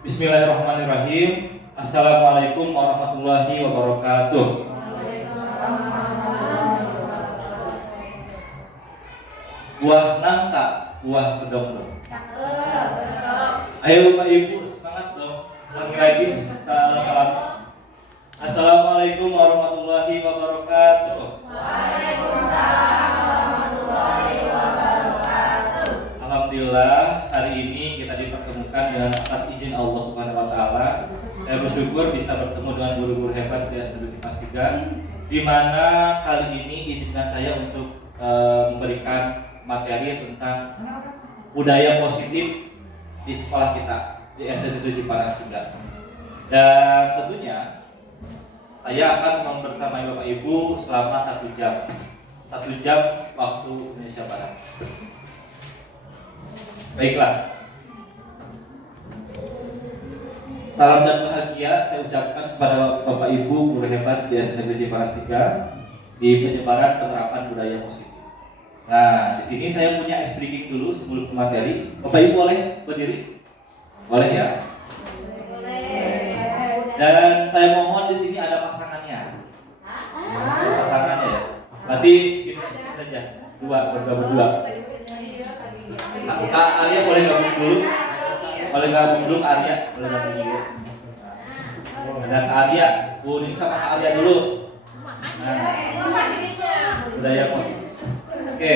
Bismillahirrahmanirrahim. Assalamualaikum warahmatullahi wabarakatuh. Buah nangka, buah kedong-dong. Ayo Bapak Ibu semangat dong. Lagi salam. Assalamualaikum warahmatullahi wabarakatuh. Waalaikumsalam warahmatullahi wabarakatuh. Alhamdulillah hari ini kita dipertemukan dengan atas izin Allah Subhanahu wa taala. Saya bersyukur bisa bertemu dengan guru-guru hebat di SD kelas 3, di mana kali ini izinkan saya untuk memberikan materi tentang budaya positif di sekolah kita di SD kelas 3. Dan tentunya saya akan membersamai Bapak Ibu selama 1 jam. 1 jam waktu Indonesia Barat. Baiklah. Salam dan bahagia saya ucapkan kepada Bapak Ibu guru hebat di SD Negeri Cipanas 3 di penyebaran penerapan budaya positif. Nah, di sini saya punya ice breaking dulu sebelum ke materi. Bapak Ibu boleh berdiri? Boleh ya? Dan saya mohon di sini ada pasangannya. Ada pasangannya ya. Berarti gini saja, bergabung dua. Kak Arya boleh gabung dulu. Boleh gabung dulu Arya, boleh gabung dulu. Dan Arya, Bu Nisa sama Kak Arya dulu. Budaya positif. Oke,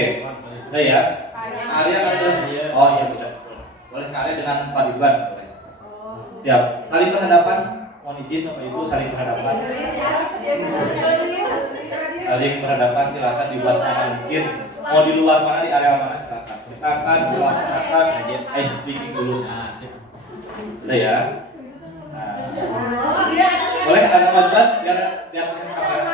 udah ya. Kak Arya ada. Oh iya betul. Boleh Kak Arya dengan Pak Ridwan. Siap. Saling berhadapan. Mohon izin Bapak Ibu saling berhadapan. Saling berhadapan silakan dibuat mana mungkin. Mau di luar mana di area mana silakan. Kita akan melaksanakan ice breaking dulu. Sudah ya. Nah. Boleh ada teman-teman biar makin sabar.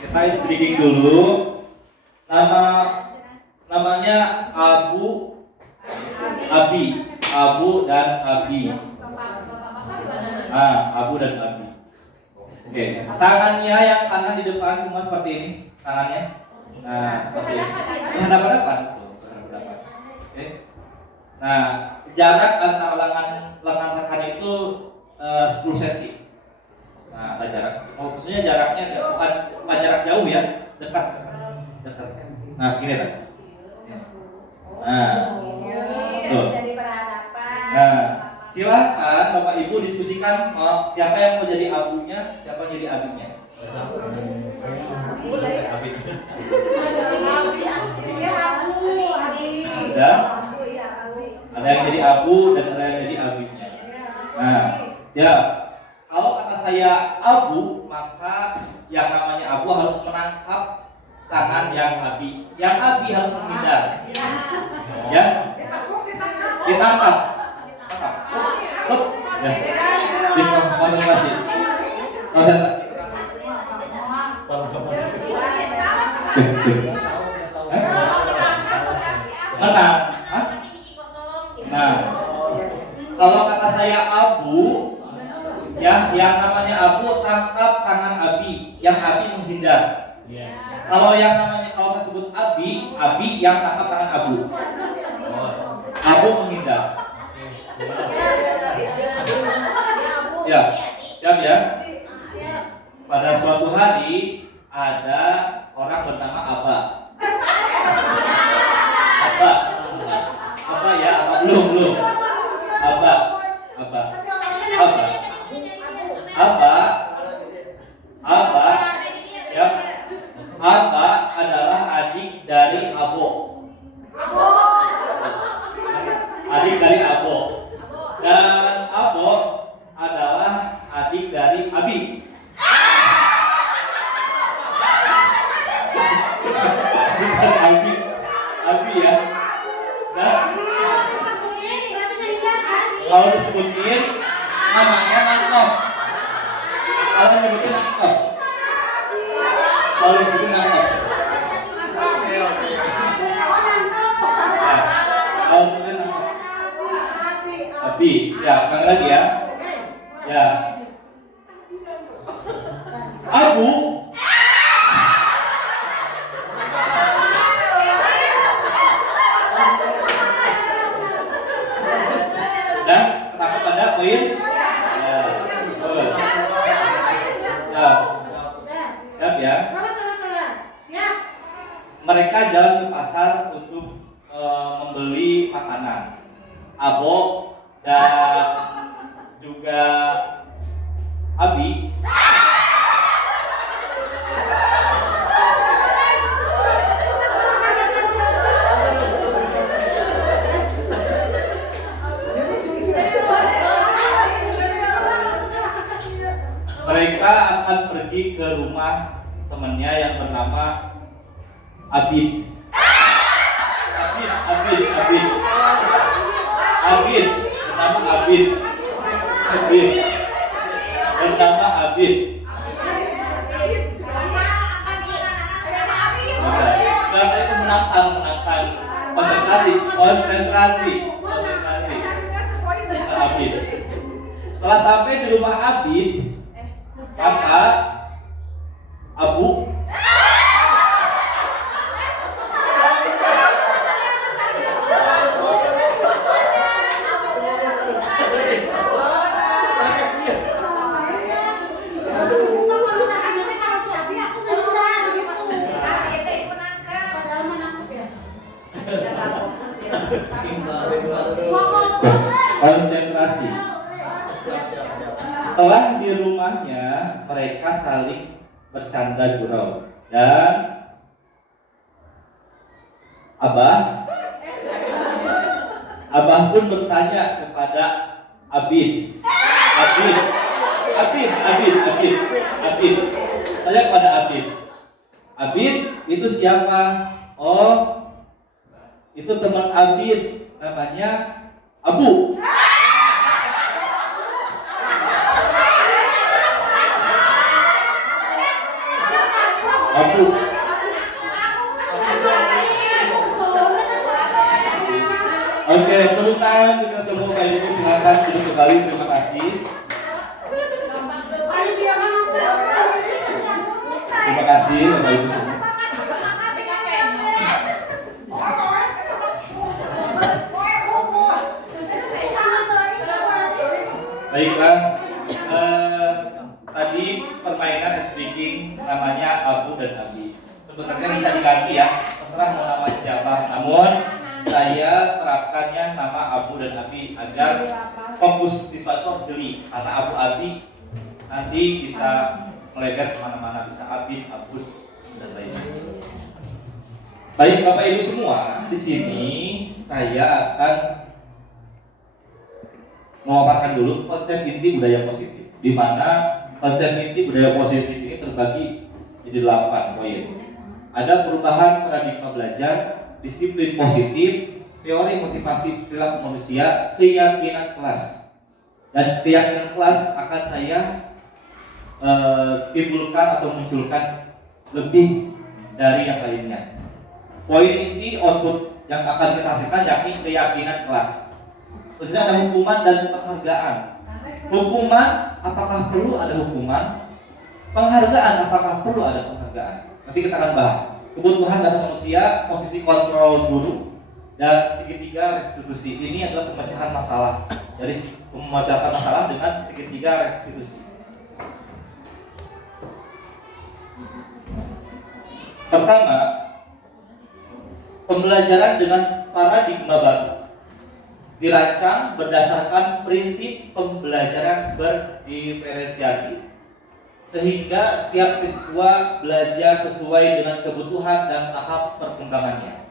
Kita ice breaking dulu. Namanya Abu dan Abi. Abu dan Abi. Oke, tangannya yang kanan di depan semua seperti ini, tangannya. Nah, seperti ini. Berhadapan-hadapan. Oke. Nah, jarak antara lengan rekan itu 10 cm. Nah, ada jarak. Maksudnya jaraknya bukan jarak jauh ya, dekat. Nah, segini kan. Nah, tuh. Nah, silakan Bapak Ibu diskusikan siapa yang mau jadi abunya, siapa yang jadi abinya. Ada yang jadi abu dan ada yang jadi abinya. Nah, ya kalau kata saya abu, maka yang namanya abu harus menangkap tangan yang abi. Yang abi harus menghindar. Ya, ditangkap. Ya, konsentrasi. Menang. Nah, kalau kata saya abu, ya, yang namanya abu tangkap tangan abi, yang abi menghindar. Kalau saya sebut abi yang tangkap tangan abu. Abu menghindar. Siap ya. Pada suatu hari ada orang bernama Aba. Aba ya, belum. Aba. Ya. Aba adalah adik dari Abo. Adik dari Abo. Dan Abo adalah adik dari Abi. Abi ya. Nah, kalau disebutin namanya nangkep. Kalau nyebutin nangkep. Abi, ya, kang lagi ya. Ya. Abu Dan ketangkap pada poin? Ya, betul. Siap. Siap ya. Mereka jalan ke pasar untuk membeli makanan. Abo dan juga Abi mereka akan pergi ke rumah temannya yang bernama Abid. Abid bernama Abid. Bernama Abid. Karena itu menantang. Konsentrasi. Abid. Setelah sampai di rumah Abid, maka Abu konsentrasi. Setelah di rumahnya, mereka saling bercanda gurau dan Abah pun bertanya kepada Abid. Tanya kepada Abid. Abid itu siapa? Oh, itu teman Abid, namanya Abu. Oke, tepuk tangan kita semua kali ini, silakan duduk kembali. Terima kasih. Terima kasih Bapak Ibu semua. Baiklah, tadi permainan speaking namanya Abu dan Abi. Sebenarnya bisa diganti ya, terserah mau nama siapa. Namun saya terapkannya nama Abu dan Abi agar fokus siswa itu harus jeli. Karena Abu Abi nanti bisa melebar kemana-mana, bisa Abi, Abu dan lainnya. Baik Bapak Ibu semua, di sini saya akan memaparkan dulu konsep inti budaya positif, di mana konsep inti budaya positif ini terbagi jadi 8 poin. Ada perubahan paradigma belajar, disiplin positif, teori motivasi perilaku manusia, keyakinan kelas. Dan keyakinan kelas akan saya timbulkan atau munculkan lebih dari yang lainnya. Poin inti output yang akan kita hasilkan yakni keyakinan kelas. Selanjutnya ada hukuman dan penghargaan. Hukuman, apakah perlu ada hukuman? Penghargaan, apakah perlu ada penghargaan? Nanti kita akan bahas. Kebutuhan dasar manusia, posisi kontrol guru, dan segitiga restitusi. Ini adalah pemecahan masalah. Dari memecahkan masalah dengan segitiga restitusi. Pertama, pembelajaran dengan paradigma baru dirancang berdasarkan prinsip pembelajaran berdiferensiasi, sehingga setiap siswa belajar sesuai dengan kebutuhan dan tahap perkembangannya.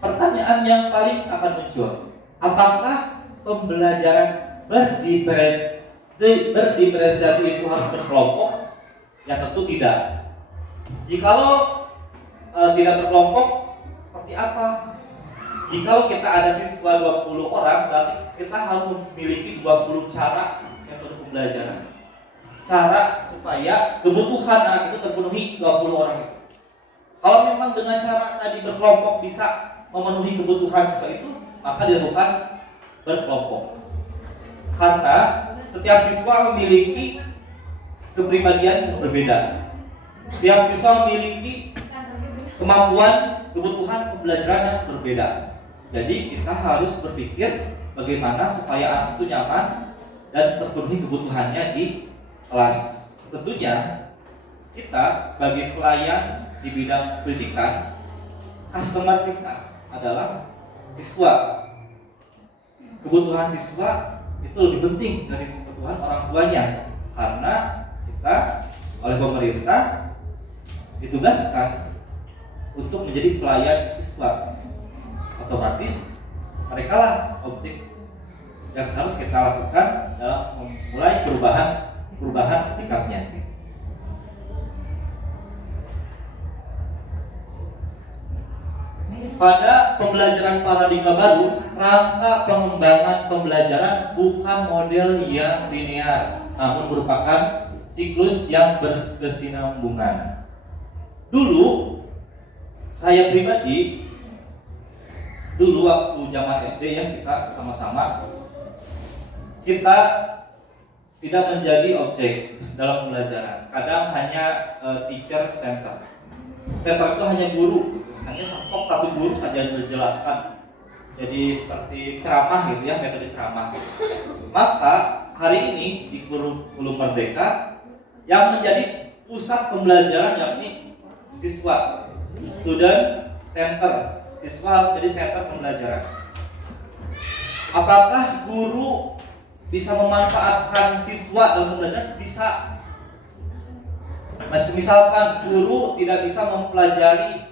Pertanyaan yang paling akan muncul, apakah pembelajaran berdiferensiasi itu harus berkelompok? Ya tentu tidak. Jikalau tidak berkelompok, seperti apa? Jikalau kita ada siswa 20 orang, berarti kita harus memiliki 20 cara metode pembelajaran. Cara supaya kebutuhan anak itu terpenuhi 20 orang itu. Kalau memang dengan cara tadi berkelompok bisa memenuhi kebutuhan siswa itu, maka dilakukan berkelompok. Karena setiap siswa memiliki kepribadian berbeda. Setiap siswa memiliki kemampuan, kebutuhan pembelajaran yang berbeda. Jadi kita harus berpikir bagaimana supaya anak itu nyaman dan terpenuhi kebutuhannya di kelas. Tentunya kita sebagai pelayan di bidang pendidikan, customer kita adalah siswa. Kebutuhan siswa itu lebih penting dari kebutuhan orang tuanya, karena kita oleh pemerintah ditugaskan untuk menjadi pelayan siswa. Otomatis mereka lah objek yang harus kita lakukan dalam memulai perubahan sikapnya. Pada pembelajaran paradigma baru, rangka pengembangan pembelajaran bukan model yang linear, namun merupakan siklus yang berkesinambungan. Dulu saya pribadi, waktu zaman SD ya, kita sama-sama, kita tidak menjadi objek dalam pembelajaran. Kadang hanya teacher center. Center itu hanya guru, hanya satu guru saja menjelaskan. Jadi seperti ceramah gitu ya, metode ceramah. Maka hari ini di kurikulum Merdeka yang menjadi pusat pembelajaran yakni siswa, student center. Siswa harus jadi center pembelajaran. Apakah guru bisa memanfaatkan siswa dalam pembelajaran? Bisa. Misalkan guru tidak bisa mempelajari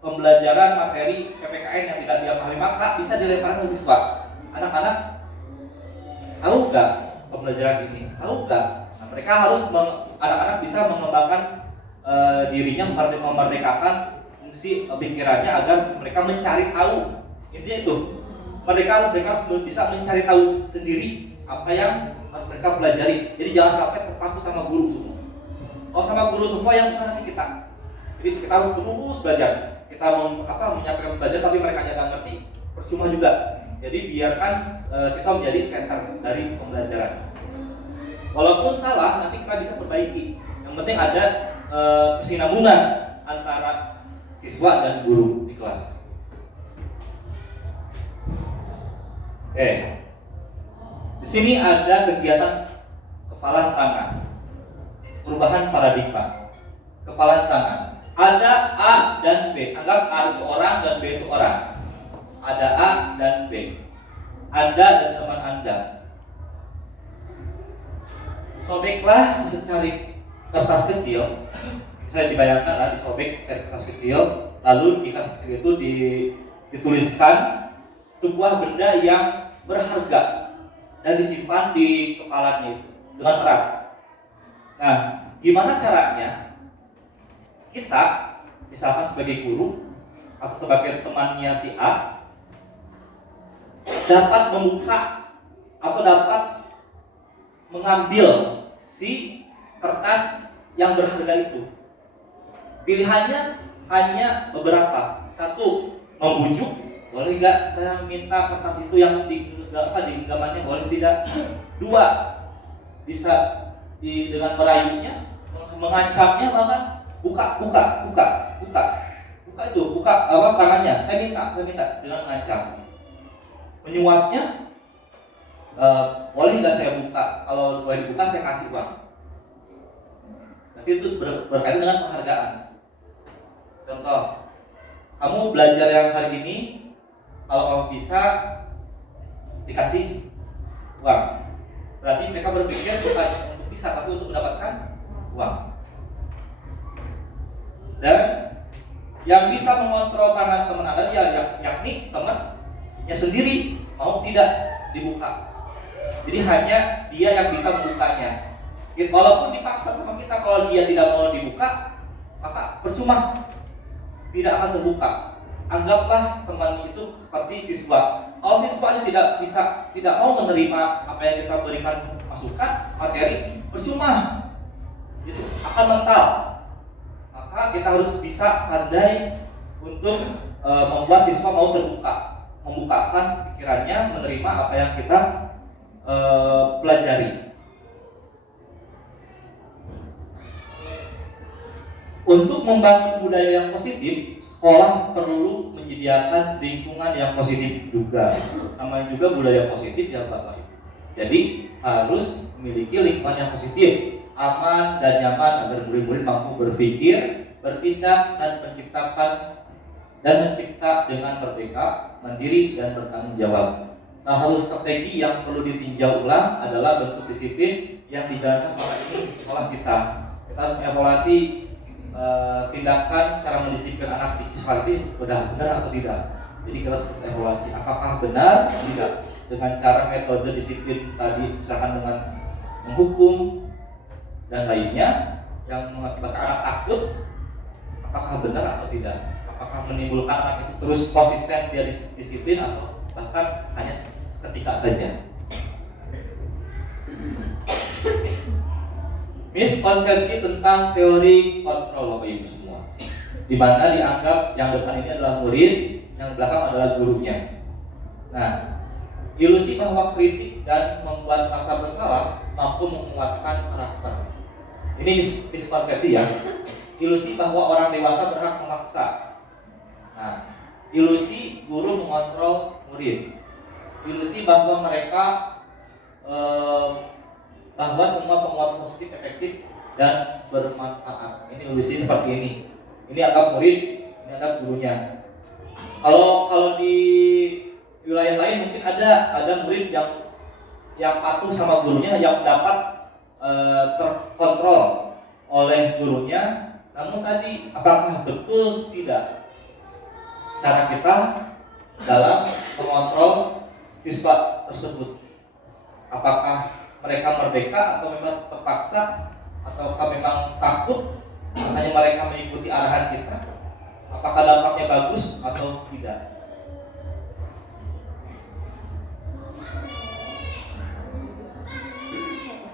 pembelajaran materi PPKN yang tidak dia pahami, maka bisa dilemparkan ke siswa. Anak-anak tahu nggak pembelajaran ini? Tahu nggak? Nah, mereka harus anak-anak bisa mengembangkan dirinya, memerdekakan fungsi pikirannya agar mereka mencari tahu. Intinya itu, mereka harus bisa mencari tahu sendiri apa yang harus mereka pelajari. Jadi jangan sampai terpaku sama guru semua. Kalau sama guru semua yang susah nanti kita. Jadi kita harus terus belajar. Kita menyampaikan belajar tapi mereka nggak ngerti, percuma juga. Jadi biarkan siswa menjadi center dari pembelajaran. Walaupun salah nanti kita bisa perbaiki. Yang penting ada kesinambungan antara siswa dan guru di kelas. Oke. Di sini ada kegiatan kepalan tangan. Perubahan paradigma. Kepalan tangan. Ada A dan B. Anggap A itu orang dan B itu orang. Ada A dan B. Anda dan teman Anda. Sobeklah secari kertas kecil. Saya dibayangkan lah, disobek kertas kecil. Lalu di kertas kecil itu dituliskan sebuah benda yang berharga dan disimpan di kepalanya itu dengan erat. Nah, gimana caranya kita, misalkan sebagai guru atau sebagai temannya si A, dapat membuka atau dapat mengambil si kertas yang berharga itu? Pilihannya hanya beberapa. Satu, membujuk. Boleh nggak saya minta kertas itu yang di genggamannya, boleh tidak? Dua, bisa dengan merayunya, mengancamnya, bahkan buka itu, buka tangannya. Saya minta dengan mengancam. Menyuapnya, boleh nggak saya buka? Kalau boleh dibuka saya kasih uang. Nanti itu berkaitan dengan penghargaan. Contoh, kamu belajar yang hari ini, kalau kamu bisa dikasih uang. Berarti mereka berpikir bukan untuk bisa, tapi untuk mendapatkan uang. Dan yang bisa mengontrol tangan teman Anda yakni temannya sendiri, mau tidak dibuka. Jadi hanya dia yang bisa membukanya. Walaupun dipaksa sama kita, kalau dia tidak mau dibuka, maka percuma, tidak akan terbuka. Anggaplah teman itu seperti siswa. Kalau siswanya tidak mau menerima apa yang kita berikan masukan, materi, percuma, gitu, akan mental. Maka kita harus bisa pandai untuk membuat siswa mau terbuka, membukakan pikirannya, menerima apa yang kita pelajari. Untuk membangun budaya yang positif, sekolah perlu menyediakan lingkungan yang positif juga. Namanya juga budaya positif ya Bapak Ibu. Jadi harus memiliki lingkungan yang positif, aman dan nyaman agar murid-murid mampu berpikir, bertindak dan mencipta dengan merdeka, mandiri dan bertanggung jawab. Salah satu strategi yang perlu ditinjau ulang adalah bentuk disiplin yang dijalankan selama ini di sekolah kita. Kita harus mengevaluasi tindakan cara mendisiplin anak di sekolah ini sudah benar atau tidak. Jadi kita harus evaluasi apakah benar atau tidak dengan cara metode disiplin tadi, misalkan dengan menghukum dan lainnya yang mengakibatkan anak takut, apakah benar atau tidak, apakah menimbulkan anak itu terus konsisten dia disiplin atau bahkan hanya ketika saja. Miskonsepsi tentang teori kontrol Bapak Ibu semua, di mana dianggap yang depan ini adalah murid, yang belakang adalah gurunya. Nah, ilusi bahwa kritik dan membuat rasa bersalah mampu menguatkan karakter. Ini miskonsepsi ya. Ilusi bahwa orang dewasa berhak memaksa. Nah, ilusi guru mengontrol murid. Ilusi bahwa mereka bahwa semua penguatan positif efektif dan bermanfaat. Ini ilusi seperti ini. Ini anggap murid, ini anggap gurunya. Kalau di wilayah lain mungkin ada murid yang patuh sama gurunya, yang dapat terkontrol oleh gurunya. Namun tadi apakah betul tidak cara kita dalam mengontrol siswa tersebut? Apakah mereka merdeka atau memang terpaksa, ataukah memang takut hanya mereka mengikuti arahan kita? Apakah dampaknya bagus atau tidak?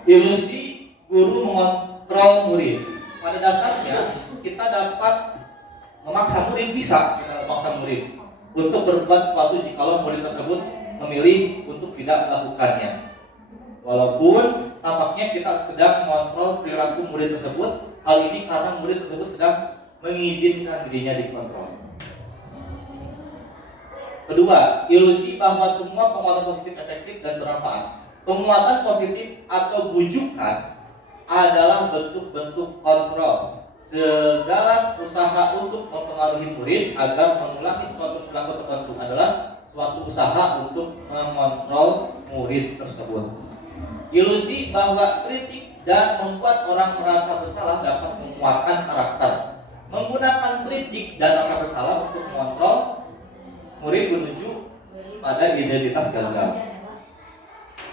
Ilusi guru mengontrol murid. Pada dasarnya kita dapat memaksa murid, bisa kita memaksa murid untuk berbuat sesuatu jikalau murid tersebut memilih untuk tidak melakukannya. Walaupun tampaknya kita sedang mengontrol perilaku murid tersebut, hal ini karena murid tersebut sedang mengizinkan dirinya dikontrol. Kedua, ilusi bahwa semua penguatan positif efektif dan bermanfaat. Penguatan positif atau bujukan adalah bentuk-bentuk kontrol. Segala usaha untuk mempengaruhi murid agar mengulangi suatu perilaku tertentu adalah suatu usaha untuk mengontrol murid tersebut. Ilusi bahwa kritik dan membuat orang merasa bersalah dapat menguatkan karakter. Menggunakan kritik dan rasa bersalah untuk mengontrol murid menuju pada identitas gagal.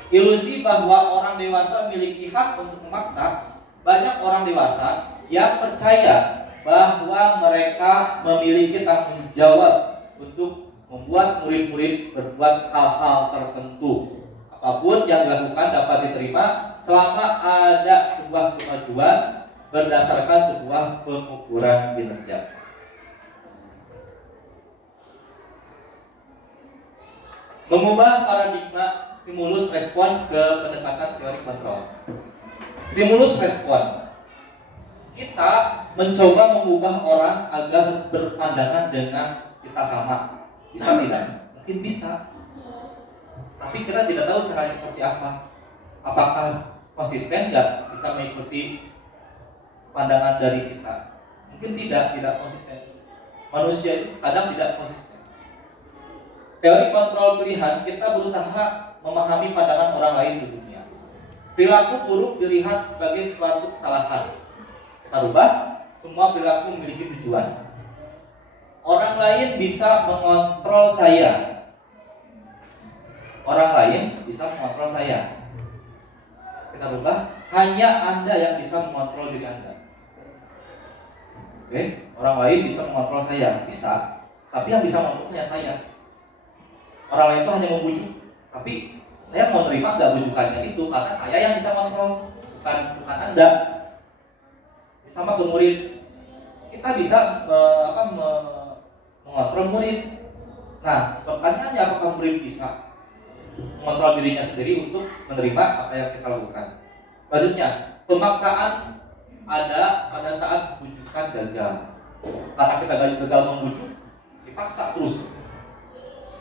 Ilusi bahwa orang dewasa memiliki hak untuk memaksa. Banyak orang dewasa yang percaya bahwa mereka memiliki tanggung jawab untuk membuat murid-murid berbuat hal-hal tertentu. Apapun yang dilakukan dapat diterima selama ada sebuah kemajuan berdasarkan sebuah pengukuran kinerja. Mengubah paradigma stimulus respon ke pendekatan teori kontrol. Stimulus respon. Kita mencoba mengubah orang agar berpandangan dengan kita sama. Bisa tidak? Mungkin bisa. Tapi kita tidak tahu caranya seperti apa. Apakah konsisten nggak bisa mengikuti pandangan dari kita? Mungkin tidak konsisten. Manusia itu kadang tidak konsisten. Teori kontrol pilihan, kita berusaha memahami pandangan orang lain di dunia. Perilaku buruk dilihat sebagai suatu kesalahan. Kita rubah, semua perilaku memiliki tujuan. Orang lain bisa mengontrol saya. Orang lain bisa mengontrol saya. Kita rubah, hanya Anda yang bisa mengontrol diri Anda. Oke, orang lain bisa mengontrol saya, bisa. Tapi yang bisa mengontrol hanya saya. Orang lain itu hanya membujuk, tapi saya mau terima nggak bujukannya itu karena saya yang bisa mengontrol, bukan Anda. Sama ke murid, kita bisa mengontrol murid. Nah, pertanyaannya apakah murid bisa mengontrol dirinya sendiri untuk menerima apa yang kita lakukan? Selanjutnya, pemaksaan ada pada saat bujukan gagal. Karena kita gagal membujuk, dipaksa terus,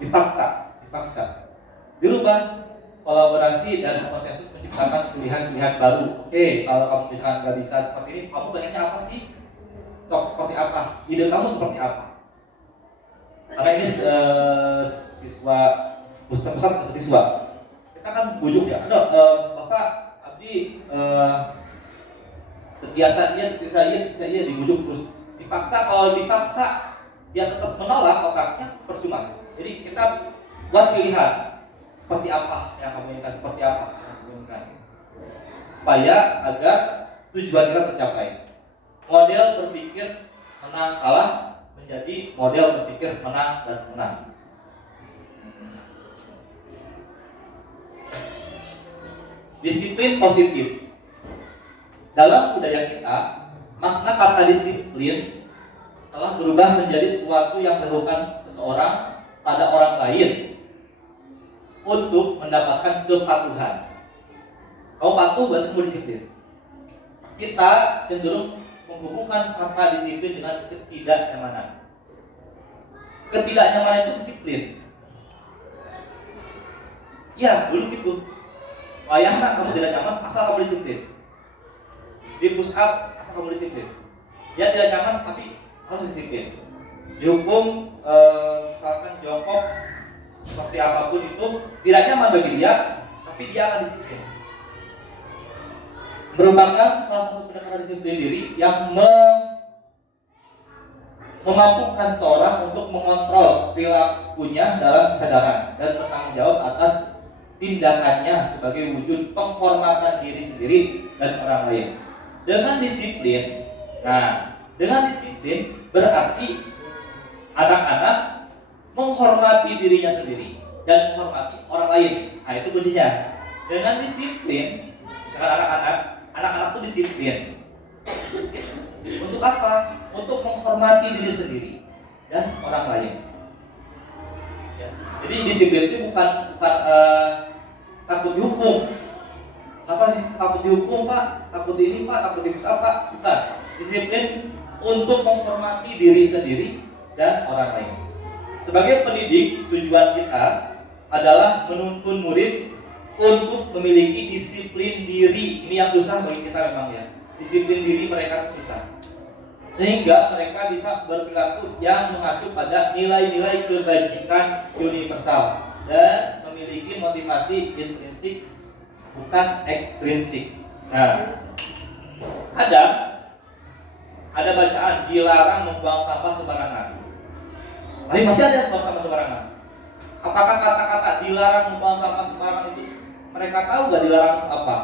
dipaksa, dirubah kolaborasi dan konsensus menciptakan pilihan-pilihan baru. Oke, kalau kamu misalkan nggak bisa seperti ini, kamu pengennya apa sih? Sok seperti apa? Ide kamu seperti apa? Karena ini siswa pusat siswa, kita kan bujuk ya. Ada bapak abdi biasa dia dibujuk terus, dipaksa. Kalau dipaksa dia tetap menolak, otaknya percuma. Jadi kita buat pilihan seperti apa yang kamu inginkan, seperti apa yang kamu inginkan, supaya agar tujuan kita tercapai. Model berpikir menang kalah menjadi model berpikir menang dan menang. Disiplin positif. Dalam budaya kita, makna kata disiplin telah berubah menjadi sesuatu yang dilakukan seseorang pada orang lain untuk mendapatkan kepatuhan. Kamu patuh berarti kamu disiplin. Kita cenderung menghubungkan kata disiplin dengan ketidaknyamanan. Ketidaknyamanan itu disiplin. Ya, dulu gitu. Wayahna kamu tidak nyaman asal kamu disiplin. Di push up asal kamu disiplin. Dia tidak nyaman tapi harus disiplin. Dihukum misalkan jongkok seperti apapun itu tidak nyaman bagi dia, tapi dia akan disiplin. Merupakan salah satu pendekatan disiplin diri yang memampukan seorang untuk mengontrol perilakunya dalam kesadaran dan bertanggung jawab atas tindakannya sebagai wujud penghormatan diri sendiri dan orang lain. Dengan disiplin, dengan disiplin berarti anak-anak menghormati dirinya sendiri dan menghormati orang lain. Nah, itu kuncinya. Dengan disiplin, misalkan anak-anak itu disiplin. Untuk apa? Untuk menghormati diri sendiri dan orang lain. Ya. Jadi disiplin itu bukan takut dihukum. Apa sih takut dihukum Pak? Takut ini Pak? Takut dihukum apa? Bukan. Disiplin untuk menghormati diri sendiri dan orang lain. Sebagai pendidik, tujuan kita adalah menuntun murid untuk memiliki disiplin diri. Ini yang susah bagi kita memang ya. Disiplin diri mereka itu susah. Sehingga mereka bisa berperilaku yang mengacu pada nilai-nilai kebajikan universal dan memiliki motivasi intrinsik bukan ekstrinsik. Nah, ada bacaan dilarang membuang sampah sembarangan. Tapi masih ada yang membuang sampah sembarangan. Apakah kata-kata dilarang membuang sampah sembarangan itu mereka tahu gak dilarang apa?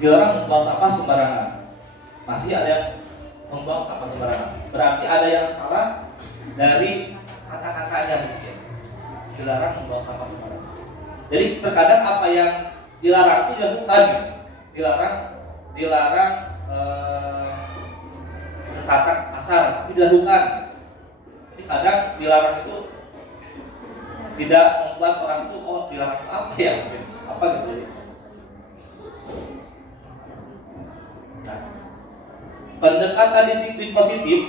Dilarang membuang sampah sembarangan. Masih ada yang membuang sampah sembarangan. Berarti ada yang salah dari kata-katanya mungkin. Dilarang membuang sampah sembarangan. Jadi terkadang apa yang dilarang itu dilakukan. Dilarang berkata kasar, tapi dilakukan. Jadi kadang dilarang itu tidak membuat orang itu dilarang itu apa ya mungkin apa gitu. Nah, pendekatan disiplin positif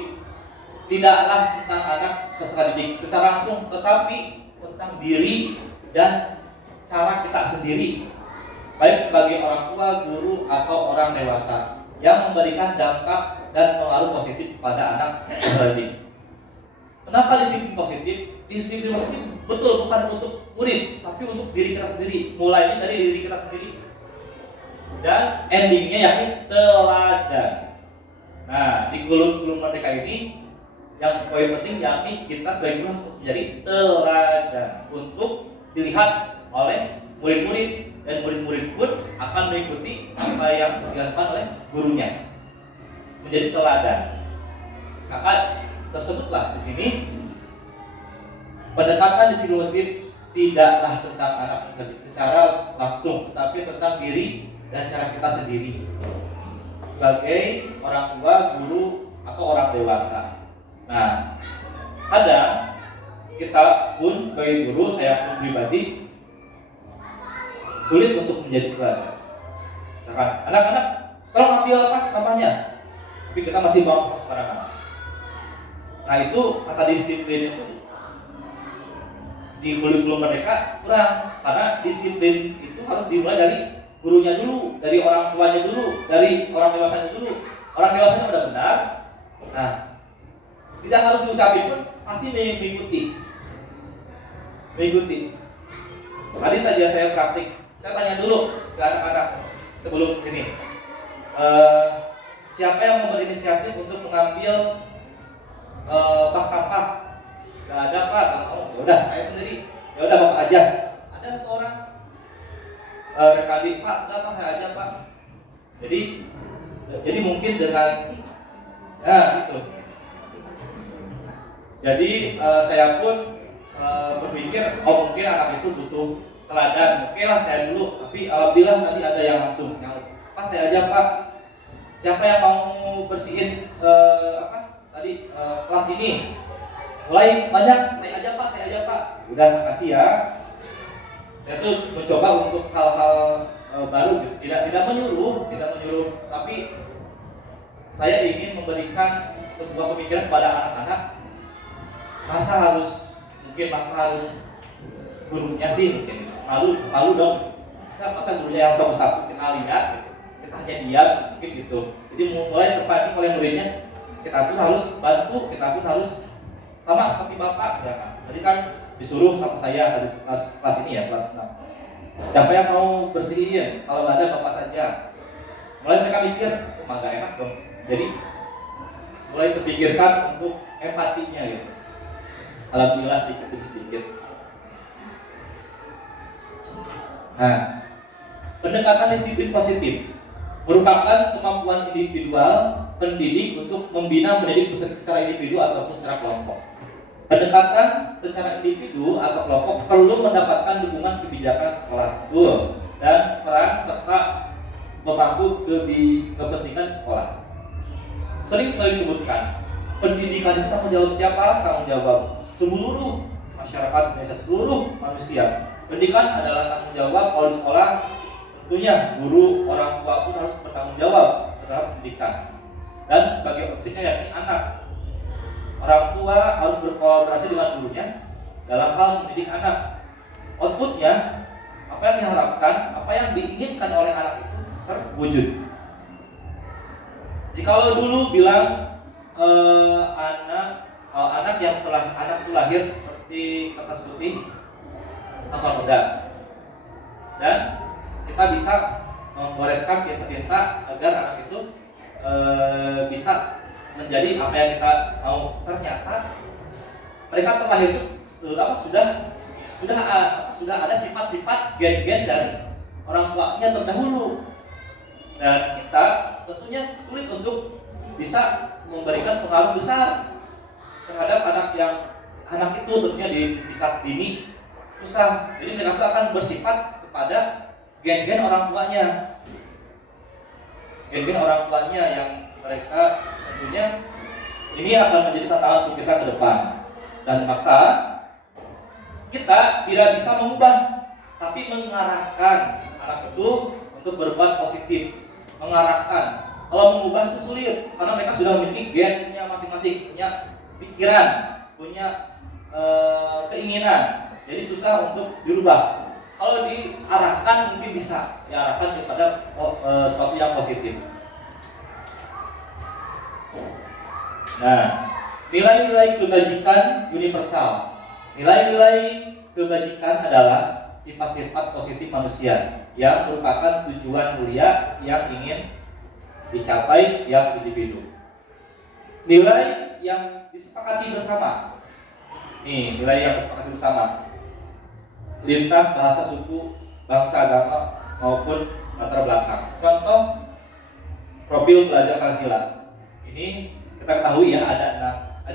tidaklah tentang anak peserta didik secara langsung, tetapi tentang diri dan cara kita sendiri, baik sebagai orang tua, guru atau orang dewasa yang memberikan dampak dan pengaruh positif pada anak peserta didik. Kenapa disiplin positif? Disiplin positif betul bukan untuk murid, tapi untuk diri kita sendiri. Mulainya dari diri kita sendiri dan endingnya yakni teladan. Nah, di kurikulum merdeka ini yang poin penting yakni kita sebagai guru harus menjadi teladan untuk dilihat oleh murid-murid, dan murid-murid pun akan mengikuti apa yang dilakukan oleh gurunya, menjadi teladan. Maka tersebutlah di sini pendekatan disiplin positif tidaklah tentang anak secara langsung, tetapi tentang diri dan cara kita sendiri sebagai orang tua, guru atau orang dewasa. Nah, kadang kita pun sebagai guru, saya pun pribadi sulit untuk menjadi teladan. Misalkan anak-anak, tolong ambil apa sampahnya, tapi kita masih bawa sampah sembarangan. Nah itu kata disiplin itu di kurikulum Merdeka kurang, karena disiplin itu harus dimulai dari gurunya dulu, dari orang tuanya dulu, dari orang dewasanya dulu. Orang dewasanya udah benar, nah tidak harus diucapin pun pasti mengikuti. Tadi saja saya praktik, saya tanya dulu ke anak-anak sebelum sini, siapa yang mau berinisiatif untuk mengambil bak sampah? Gak ada Pak, ya udah saya sendiri. Ya udah Bapak aja. Ada satu orang rekan Pak, enggak Pak saya aja Pak. Jadi mungkin dengan gitu. Jadi saya pun berpikir, oh mungkin anak itu butuh teladan. Oke lah saya dulu, tapi alhamdulillah tadi ada yang langsung Pak saya aja Pak. Siapa yang mau bersihin kelas ini? Mulai banyak, saya aja Pak. Udah makasih ya. Saya tuh mencoba untuk hal-hal baru gitu. Tidak menyuruh, tapi saya ingin memberikan sebuah pemikiran kepada anak-anak. Masa harus gurunya sih mungkin malu dong. Masa gurunya yang satu kita lihat gitu. Kita hanya diam mungkin gitu. Jadi mulai terpancing oleh muridnya, kita pun harus bantu, kita pun harus sama seperti Bapak misalkan. Tadi kan disuruh sama saya dari kelas ini ya, kelas 6. Siapa yang mau bersihin? Kalau nggak ada Bapak saja. Mulai mereka mikir, oh nggak enak dong. Jadi mulai terpikirkan untuk empatinya gitu. Alhamdulillah sedikit. Nah, pendekatan disiplin positif merupakan kemampuan individual pendidik untuk membina mendidik secara individu ataupun secara kelompok. Pendekatan secara individu atau kelompok perlu mendapatkan dukungan kebijakan sekolah dan peran serta memangku kepentingan sekolah. Sering sekali disebutkan, pendidikan itu tanggung jawab siapa? Tanggung jawab seluruh masyarakat Indonesia, seluruh manusia. Pendidikan adalah tanggung jawab kalau di sekolah, tentunya guru, orang tua pun harus bertanggung jawab terhadap pendidikan. Dan sebagai objeknya yakni anak. Orang tua harus berkolaborasi dengan gurunya dalam hal mendidik anak. Outputnya, apa yang diharapkan, apa yang diinginkan oleh anak itu terwujud. Jikalau dulu bilang anak itu lahir seperti kertas putih tanpa noda, dan kita bisa memgoreskan tinta-tinta agar anak itu bisa menjadi apa yang kita mau. Ternyata mereka terlahir itu sudah ada sifat-sifat gen-gen dari orang tuanya terdahulu, dan kita tentunya sulit untuk bisa memberikan pengaruh besar terhadap anak itu tentunya di tingkat dini susah. Jadi mereka itu akan bersifat kepada gen-gen orang tuanya, yang mereka tentunya ini akan menjadi tantangan untuk kita ke depan. Dan maka kita tidak bisa mengubah, tapi mengarahkan anak itu untuk berbuat positif. Mengarahkan. Kalau mengubah itu sulit, karena mereka sudah memiliki gennya masing-masing, punya pikiran, punya keinginan. Jadi susah untuk dirubah. Kalau diarahkan mungkin bisa diarahkan kepada sesuatu yang positif. Nah, nilai-nilai kebajikan universal. Nilai-nilai kebajikan adalah sifat-sifat positif manusia yang merupakan tujuan mulia yang ingin dicapai setiap individu. Nilai yang disepakati bersama. Nilai yang disepakati bersama. Lintas bahasa, suku, bangsa, agama maupun latar belakang. Contoh profil pelajar Pancasila. Ini kita ketahui ya, ada 6.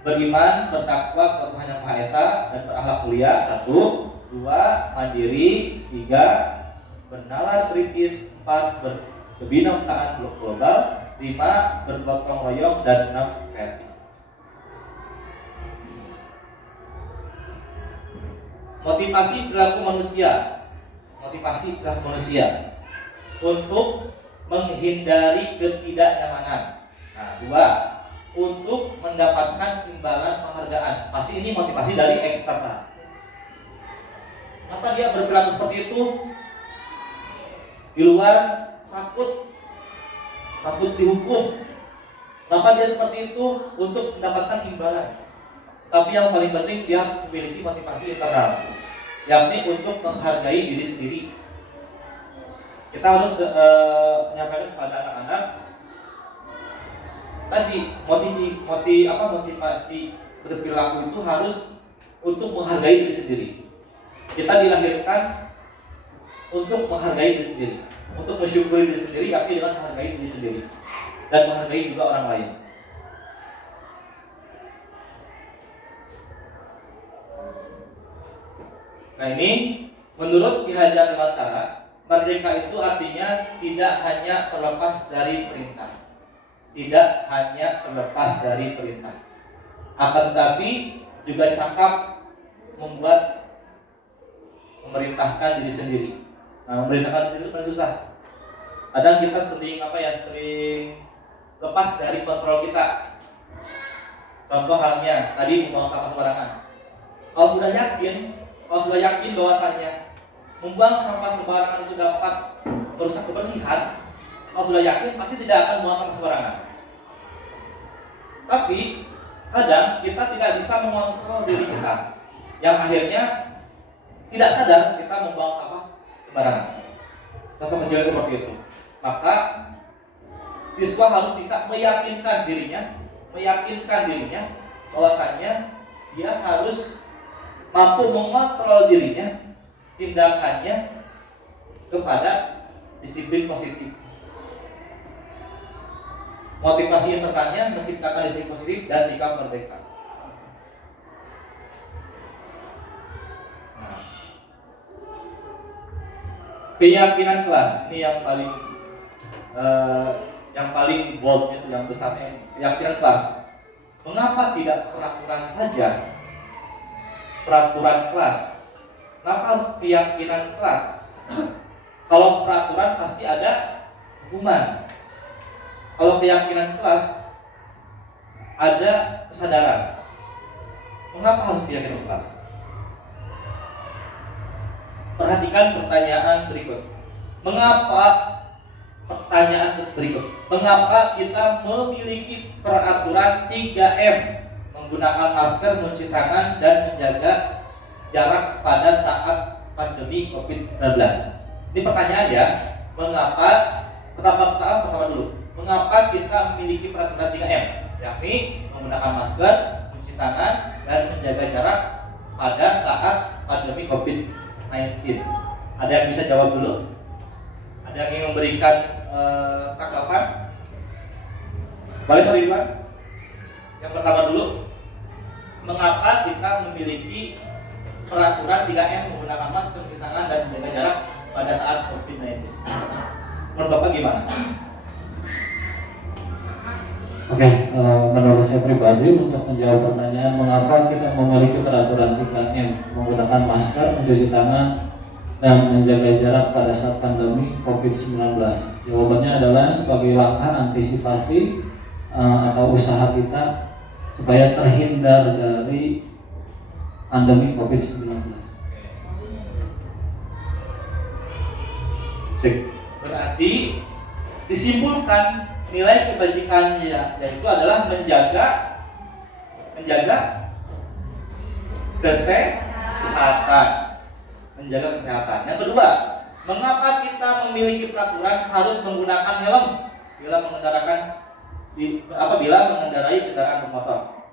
Beriman, bertakwa kepada Tuhan Yang Maha Esa dan berakhlak mulia. 1, 2, mandiri. 3, bernalar kritis. 4, berbinataan global. 5, bergotong royong. Dan 6, kreatif. Motivasi perilaku manusia untuk menghindari ketidaknyamanan. 2, untuk mendapatkan imbalan penghargaan. Pasti ini motivasi dari eksternal. Kenapa dia berperilaku seperti itu? Di luar takut dihukum. Kenapa dia seperti itu? Untuk mendapatkan imbalan. Tapi yang paling penting dia harus memiliki motivasi internal, yakni untuk menghargai diri sendiri. Kita harus menyampaikan kepada anak-anak tadi motivasi berperilaku itu harus untuk menghargai diri sendiri. Kita dilahirkan untuk menghargai diri sendiri, untuk mensyukuri diri sendiri, yakni dengan menghargai diri sendiri dan menghargai juga orang lain. Nah ini menurut Ki Hajar Dewantara, merdeka itu artinya tidak hanya terlepas dari perintah, akan tetapi juga cakap memerintahkan diri sendiri. Nah, memerintahkan diri sendiri paling susah. Kadang kita sering lepas dari kontrol kita. Contoh halnya tadi membuang sampah sembarangan. Kalau sudah yakin bahwasannya membuang sampah sembarangan itu dapat merusak kebersihan, kalau sudah yakin pasti tidak akan membuang sampah sembarangan. Tapi kadang kita tidak bisa mengontrol diri kita, yang akhirnya tidak sadar kita membuang sampah sembarangan. Contoh kecil seperti itu. Maka siswa harus bisa meyakinkan dirinya bahwasannya dia harus mampu mengontrol dirinya, tindakannya kepada disiplin positif. Motivasi internalnya menciptakan disiplin positif dan sikap merdeka. Nah, keyakinan kelas ini yang paling boldnya, yang besarnya, keyakinan kelas. Mengapa tidak peraturan saja? Peraturan kelas. Kenapa harus keyakinan kelas? Kalau peraturan pasti ada hukuman. Kalau keyakinan kelas ada kesadaran. Mengapa harus keyakinan kelas? Perhatikan pertanyaan berikut. Mengapa kita memiliki peraturan 3M? Menggunakan masker, mencuci tangan, dan menjaga jarak pada saat pandemi COVID-19. Ini pertanyaan ya. Pertama dulu. Mengapa kita memiliki peraturan 3M? Yakni menggunakan masker, mencuci tangan, dan menjaga jarak pada saat pandemi COVID-19. Ada yang bisa jawab dulu? Ada yang ingin memberikan tanggapan? Boleh Pak Ridwan? Yang pertama dulu. Mengapa kita memiliki peraturan 3M menggunakan masker, mencuci tangan, dan menjaga jarak pada saat COVID-19? Menurut Bapak gimana? Oke, menurut saya pribadi untuk menjawab pertanyaan mengapa kita memiliki peraturan 3M menggunakan masker, mencuci tangan, dan menjaga jarak pada saat pandemi COVID-19. Jawabannya adalah sebagai langkah antisipasi atau usaha kita supaya terhindar dari pandemi COVID-19. Berarti disimpulkan nilai kebajikannya yaitu adalah menjaga kesehatan. Yang kedua, mengapa kita memiliki peraturan harus menggunakan helm apabila mengendarai kendaraan bermotor?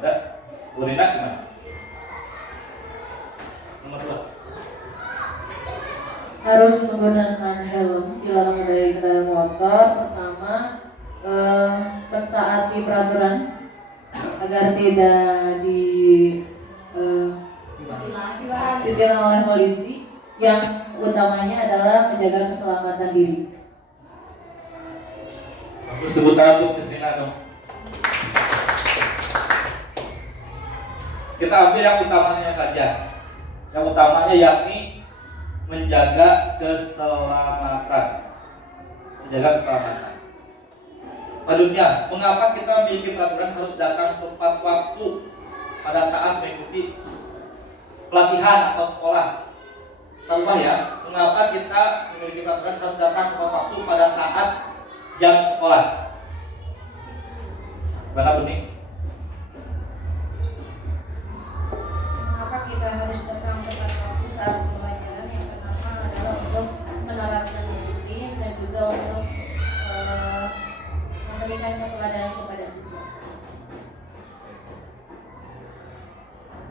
Ada? Bu Rina gimana? Nomor 2. Harus menggunakan helm bila mengendarai kendaraan motor. Pertama, mentaati peraturan agar tidak ditilang oleh polisi. Yang utamanya adalah menjaga keselamatan diri. Bagus, tepuk tangan untuk Kristina dong. Kita ambil yang utamanya saja. Yang utamanya yakni menjaga keselamatan. Selanjutnya, mengapa kita memiliki peraturan harus datang tepat waktu pada saat mengikuti pelatihan atau sekolah? Tambah ya, mengapa kita memiliki peraturan harus datang tepat waktu pada saat jam sekolah? Gimana Bu Ning? Mengapa kita harus datang tepat waktu saat pelajaran? Yang pertama adalah untuk menerapkan disiplin dan juga untuk memberikan keteladanan kepada siswa.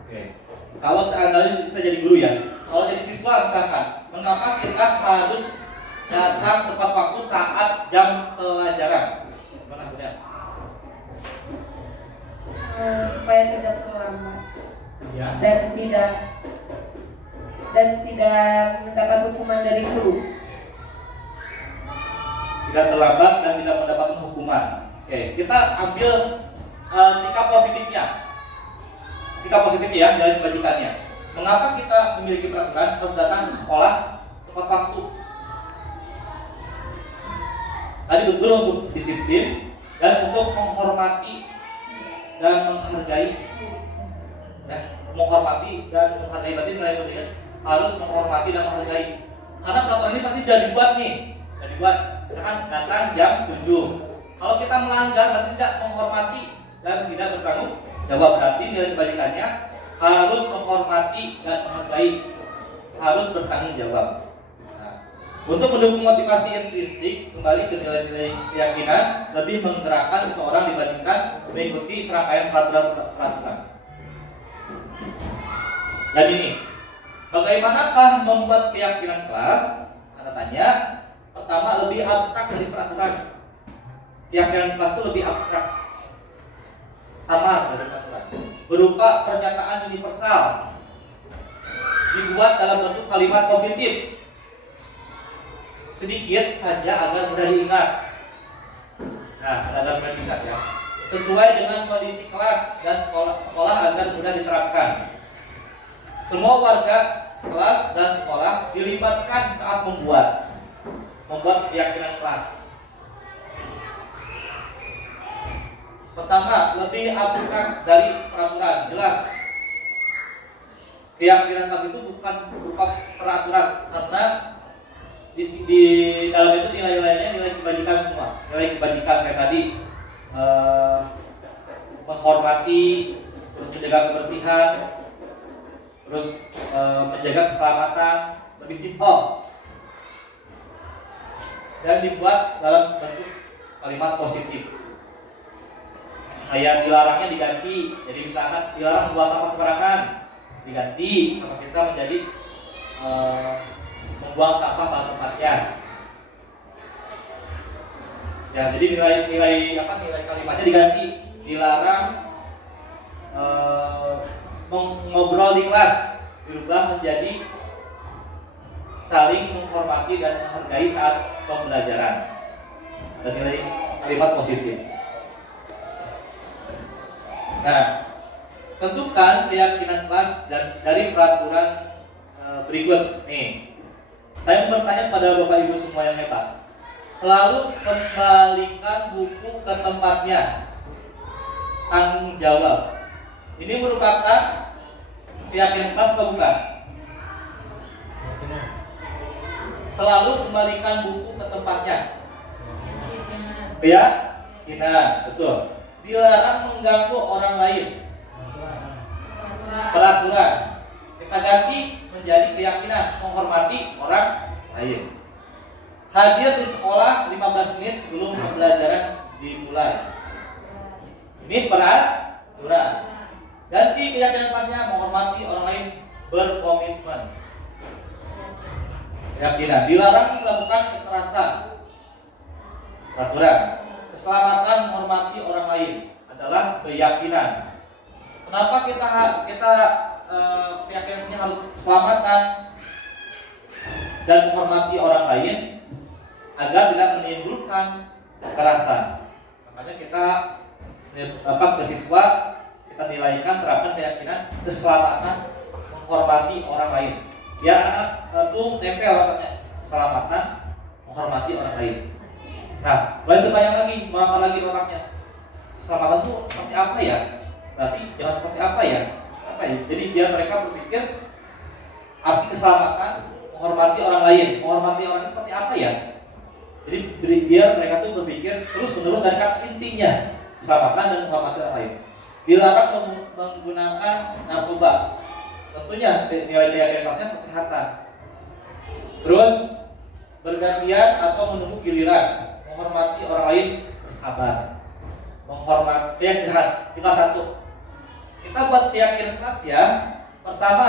Oke. Kalau seandainya kita jadi guru ya, kalau jadi siswa misalkan, mengapa kita harus datang tepat waktu saat jam pelajaran? Gimana Bu Ning? Supaya tidak terlambat Ya. dan tidak mendapat hukuman dari guru. Tidak terlambat dan tidak mendapatkan hukuman. Oke, kita ambil sikap positifnya. Sikap positifnya ya, dari kebajikannya. Mengapa kita memiliki peraturan harus datang ke sekolah tepat waktu? Tadi betul untuk disiplin dan untuk menghormati dan menghargai. Ya, menghormati dan menghargai berarti nilai pendidikan harus menghormati dan menghargai. Karena peraturan ini pasti sudah dibuat nih, sudah dibuat. Misalkan datang jam 7. Kalau kita melanggar berarti tidak menghormati dan tidak bertanggung jawab, berarti nilai kebajikannya harus menghormati dan menghargai, harus bertanggung jawab. Nah, untuk mendukung motivasi intrinsik kembali ke nilai-nilai keyakinan lebih menggerakkan seseorang dibandingkan mengikuti serangkaian peraturan. Dan ini, bagaimanakah membuat keyakinan kelas? Tanda tanya. Pertama, lebih abstrak dari peraturan. Keyakinan kelas itu lebih abstrak, samar dari peraturan, berupa pernyataan universal, dibuat dalam bentuk kalimat positif, sedikit saja agar mudah diingat. Nah, agar mudah diingat ya. Sesuai dengan kondisi kelas dan sekolah agar mudah diterapkan. Semua warga kelas dan sekolah dilibatkan saat membuat keyakinan kelas. Pertama, lebih abstrak dari peraturan. Jelas, keyakinan kelas itu bukan berupa peraturan, karena di dalam itu nilai-nilainya nilai kebajikan semua. Nilai kebajikan kayak tadi, menghormati, terus menjaga kebersihan, terus menjaga keselamatan, lebih simpel dan dibuat dalam bentuk kalimat positif. Kayak dilarangnya diganti, jadi misalkan dilarang membuang sampah sembarangan, diganti sama kita menjadi membuang sampah pada tempatnya. Ya, jadi nilai kalimatnya diganti, dilarang ngobrol di kelas, dirubah menjadi saling menghormati dan menghargai saat pembelajaran. Dan nilai kalimat positif. Nah, tentukan keyakinan kelas dan dari peraturan berikut nih. Saya bertanya pada Bapak Ibu semua yang hebat. Selalu kembalikan buku ke tempatnya. Tanggung jawab. Ini merupakan keyakinan kelas atau bukan? Selalu kembalikan buku ke tempatnya. Keyakinan, betul. Dilarang mengganggu orang lain. Peraturan. Kita ganti menjadi keyakinan menghormati orang lain. Hadir di sekolah 15 menit sebelum pembelajaran dimulai. Ini peraturan. Ganti keyakinan kelasnya menghormati orang lain, berkomitmen. Keyakinan. Dilarang melakukan kekerasan. Peraturan. Keselamatan menghormati orang lain adalah keyakinan. Kenapa kita keyakinannya harus keselamatan dan menghormati orang lain agar tidak menimbulkan kekerasan. Makanya kita ke siswa kita nilaikan terapkan keyakinan keselamatan menghormati orang lain. Biar anak itu nempel katanya keselamatan menghormati orang lain. Nah, mulai terbayang lagi, mengapa lagi otaknya? Keselamatan itu seperti apa ya? Berarti jangan seperti apa ya? Apa ya? Jadi biar mereka berpikir arti keselamatan, menghormati orang lain, menghormati orang itu seperti apa ya? Jadi biar mereka tuh berpikir terus menerus dari kata intinya keselamatan dan menghormati orang lain. Dilarang menggunakan narkoba. Tentunya nilai kelasnya kesehatan. Terus bergantian atau menunggu giliran, menghormati orang lain, bersabar. Menghormati yang jahat. Di kelas 1 kita buat keyakinan kelas ya. Pertama,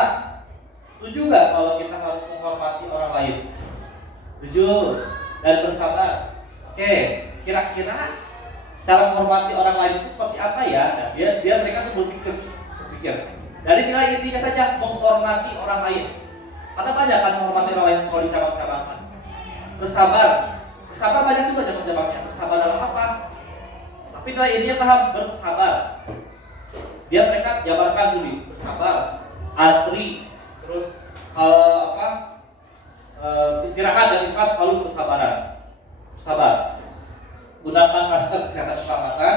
setuju nggak kalau kita harus menghormati orang lain? Setuju dan bersabar. Oke, kira-kira cara menghormati orang lain itu seperti apa ya? Nah, biar mereka tuh berpikir. Dari nilai intinya saja menghormati orang lain. Karena banyak kan menghormati orang lain kalau dicabang-cabangkan. Bersabar banyak juga cabang-cabangnya. Bersabar dalam apa? Tapi nilai intinya paham, bersabar. Biar mereka jabarkan dulu, bersabar, antri, terus istirahat dan istirahat lalu bersabaran. Bersabar. Gunakan masker kesehatan keselamatan.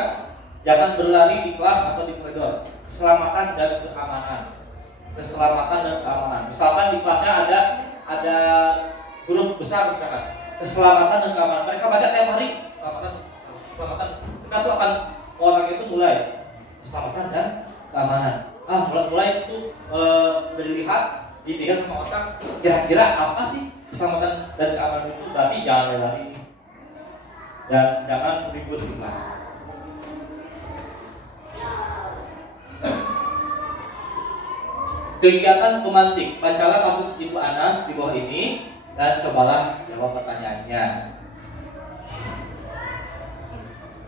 Jangan berlari di kelas atau di koridor. Keselamatan dan keamanan. Keselamatan dan keamanan. Misalkan di kelasnya ada huruf besar misalkan. Keselamatan dan keamanan. Mereka baca tiap hari keselamatan. Mereka tuh akan orang itu mulai keselamatan dan keamanan. Mulai itu udah dilihat, dipikir sama otak. Kira-kira apa sih keselamatan dan keamanan itu? Berarti jangan lari dan jangan ribut di kelas. Kegiatan pemantik. Bacalah kasus Ibu Anas di bawah ini dan cobalah jawab pertanyaannya.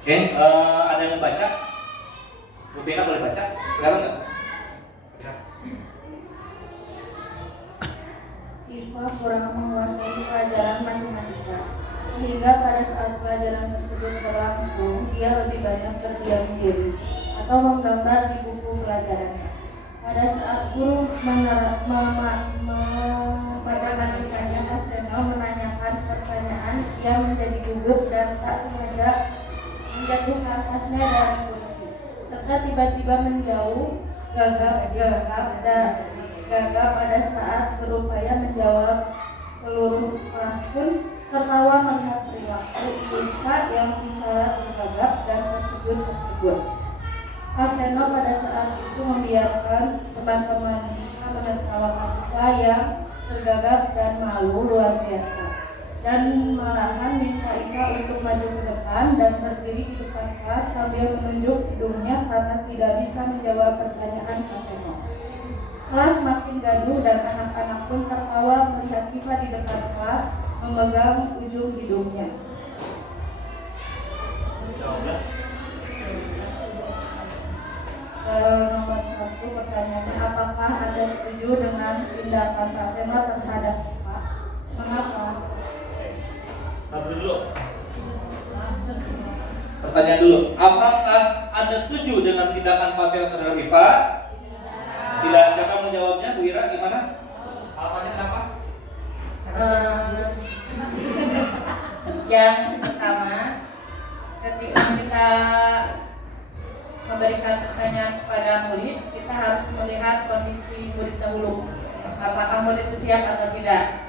Oke, ada yang mau baca? Bu Pena boleh baca? Kelihatan nggak? Iva kurang menguasai pelajaran matematika, sehingga pada saat pelajaran tersebut berlangsung, dia lebih banyak berdiam diri atau menggambar di buku pelajarannya. Pada saat guru matematikanya Kaseno menanyakan pertanyaan, ia menjadi gugup dan tak sengaja menjatuhkan tasnya dari kursi, serta tiba-tiba menjauh, gagap pada saat berupaya menjawab. Seluruh kelas pun tertawa melihat perilaku Iva yang bicara tergagap dan terkejut tersebut. Kaseno pada saat itu membiarkan teman-teman menertawakan Iva yang tergagap dan malu luar biasa, dan malahan minta Iva untuk maju ke depan dan berdiri di depan kelas sambil menunjuk hidungnya karena tidak bisa menjawab pertanyaan Kaseno. Kelas makin gaduh dan anak-anak pun tertawa melihat Iva di depan kelas memegang ujung hidungnya. Nomor 1 pertanyaannya, apakah Anda setuju dengan tindakan Kaseno terhadap Iva? Mengapa? Satu dulu. Pertanyaan dulu, apakah Anda setuju dengan tindakan Kaseno terhadap Iva? Tidak. Siapa mau jawabnya? Bu Ira, gimana? Alasannya kenapa? Yang pertama, ketika kita memberikan pertanyaan kepada murid, kita harus melihat kondisi murid dahulu. Apakah murid itu siap atau tidak?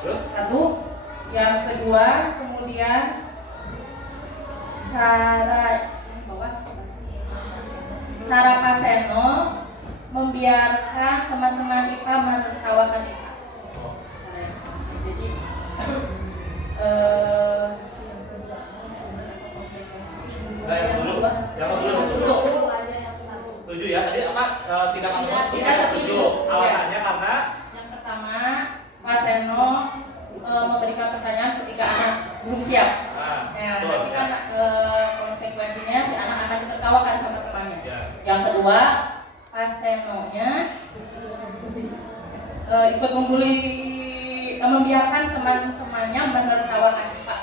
Terus? Satu. Yang kedua, kemudian cara Kaseno membiarkan teman-teman IPA menertawakan IPA. Jadi Setuju ya, tadi apa? Tindakan tidak setuju. Alasannya karena yang pertama, Kaseno memberikan pertanyaan ketika anak belum siap. Nanti kan konsekuensinya si anak akan ditertawakan sama temannya. Yang kedua, Kaseno-nya ikut membuli, membiarkan teman-temannya menertawakan Pak.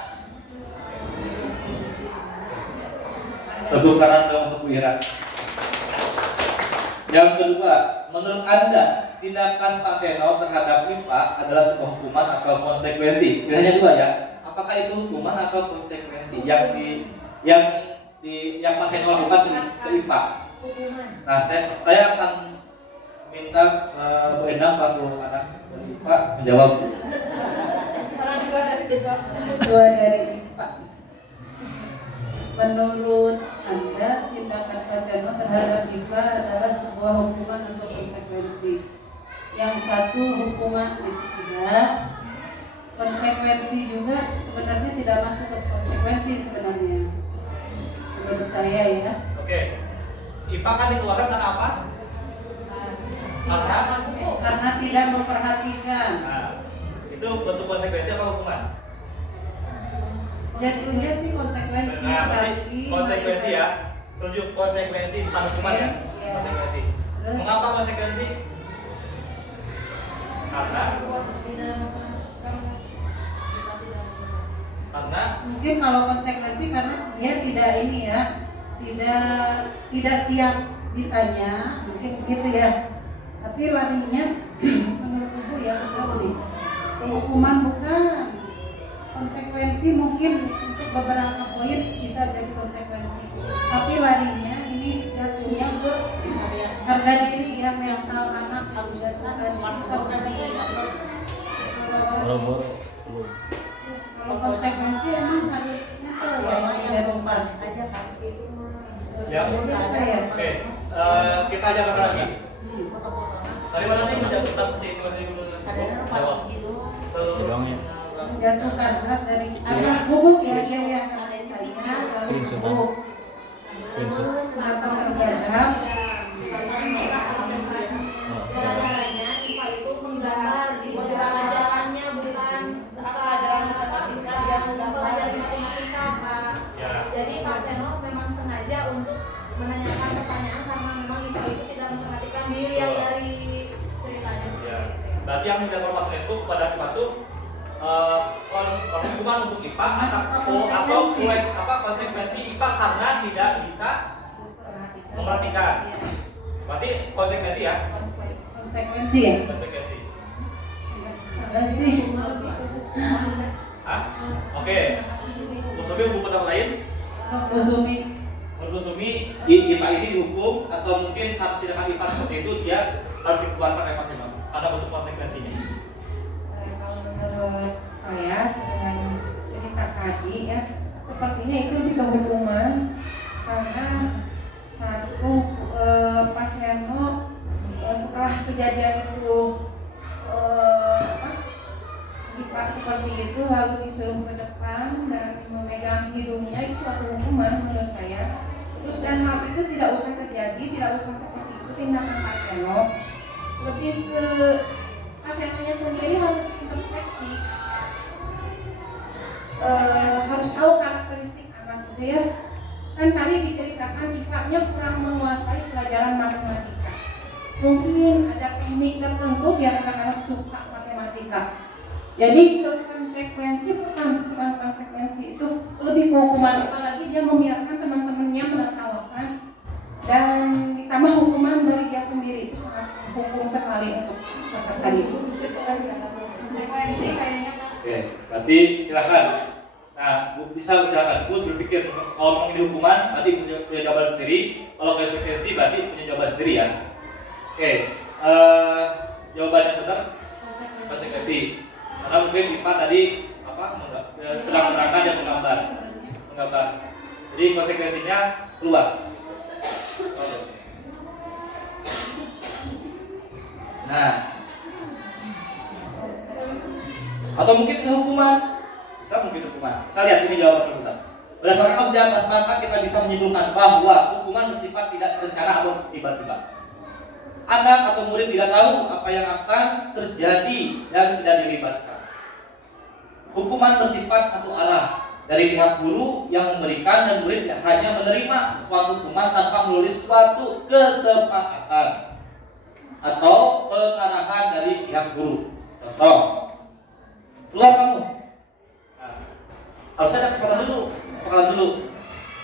Tepuk tangan dong untuk Bu Ira. Yang kedua, menurut Anda tindakan Pak Seno terhadap IPA adalah sebuah hukuman atau konsekuensi? Pilihannya dua ya. Apa apakah itu hukuman atau konsekuensi yang Mas Eno lakukan ke IPA? Nah, saya akan minta Bu Endang selaku anak dari IPA menjawab. Orang juga dari IPA. Dua dari IPA. Menurut Anda, tindakan Mas Eno terhadap IPA adalah sebuah hukuman atau konsekuensi. Yang satu hukuman itu tidak, konsekuensi juga sebenarnya tidak masuk ke konsekuensi sebenarnya. Menurut saya ya. Oke. IPA kan dikeluarkan karena apa? Karena tidak memperhatikan. Nah, itu bentuk konsekuensi apa hukuman? Jatuhnya sih konsekuensi, Nah, berarti tapi konsekuensi ya. Setuju konsekuensi bukan hukuman ya? Iya. Konsekuensi. Terus? Mengapa konsekuensi? Karena mungkin kalau konsekuensi karena dia tidak ini ya, tidak siap ditanya, mungkin begitu ya. Tapi larinya menurut Ibu ya betul nih. Hukuman bukan konsekuensi, mungkin untuk beberapa poin bisa jadi konsekuensi. Tapi larinya ini jatuhnya ke harga diri ya, mental anak kalau konsekuensi emang harusnya tuh ya bongkar aja kan itu ya. Oke, kita ajarkan lagi. Dari mana sih menjatuhkan sini jawab? menjatuhkan beras dari anak bubuk ya atau terjadap caranya IPA itu menggambar di pelajarannya, bukan pelajaran matematika yang nggak belajar matematika, Pak. Jadi Pak Seno memang sengaja untuk menanyakan pertanyaan karena memang IPA itu tidak memperhatikan diri yang dari ceritanya. Berarti yang menjadi informasi itu pada IPA itu hukuman untuk IPA atau konsekuensi IPA karena tidak bisa memperhatikan. Berarti konsekuensi ya? konsekuensi ya. Konsekuensi. Ada sih. Hah? Oke. Bu Sumi, buku pertama lain? Bu Sumi. Menurut Sumi, IPA ini dihukum atau mungkin tindakan IPA seperti itu dia harus dikeluarkan oleh Mas Eno karena bentuk konsekuensinya. Kalau menurut saya dengan cerita tadi ya, sepertinya itu lebih ke hukuman karena satu Pak Seno setelah kejadian itu dipak seperti itu lalu disuruh ke depan dan memegang hidungnya, itu suatu hukuman menurut saya. Terus dan hal itu tidak usah terjadi, tidak usah seperti itu tindakan Pak Seno. Lebih ke Pak Senonya sendiri harus introspeksi, harus tahu karakteristik anak itu ya. Kan tadi diceritakan IPA-nya kurang menguasai pelajaran matematika. Mungkin ada teknik tertentu biar anak-anak suka matematika. Jadi konsekuensi bukan konsekuensi, itu lebih ke hukuman, apalagi dia membiarkan teman-temannya menertawakan dan ditambah hukuman dari dia sendiri, itu sangat hukum sekali untuk peserta didik. Konsekuensi kayaknya Pak. Oke, berarti silakan. Nah, Bu bisa silakan. Bu berpikir kalau mau ini hukuman, berarti punya jawaban sendiri. Kalau konsekuensi berarti punya jawaban sendiri ya. Oke, jawaban yang benar konsekuensi. Karena mungkin IPA tadi sedang menerangkan dan menggambar. Jadi konsekuensinya keluar. Nah, atau mungkin hukuman. Bisa mungkin hukuman. Kita lihat ini jawaban kita. Berdasarkan kasus di atas, maka kita bisa menyimpulkan bahwa hukuman bersifat tidak terencana atau tiba-tiba. Anak atau murid tidak tahu apa yang akan terjadi dan tidak dilibatkan. Hukuman bersifat satu arah dari pihak guru yang memberikan dan murid hanya menerima suatu hukuman tanpa melalui suatu kesepakatan atau pengarahan dari pihak guru. Contoh, keluar kamu. Nah, harusnya ada kesepakatan dulu.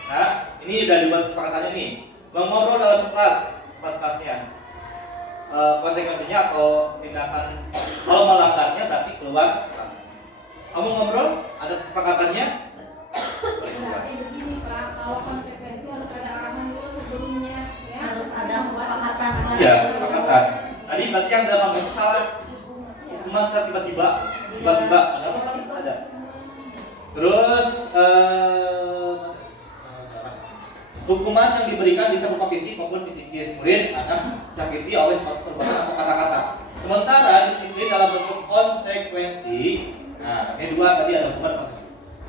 Nah, ini udah dibuat kesepakatannya nih. Mengobrol dalam kelasnya. Konsekuensinya atau tindakan kalau melanggarnya berarti keluar kelas. Kamu ngobrol? Ada kesepakatannya? Berarti begini Pak, kalau konsekuensi harus ada arahan dulu sebelumnya ya. Harus ada kesepakatan. Iya, kesepakatan. Tadi berarti yang dalam itu salah. Hukuman secara tiba-tiba, ada. Terus hukuman yang diberikan bisa berupa fisik maupun psikis. Murid anak sakiti oleh suatu perbuatan atau kata-kata. Sementara disiplin dalam bentuk konsekuensi. Nah, ini dua tadi ada hukuman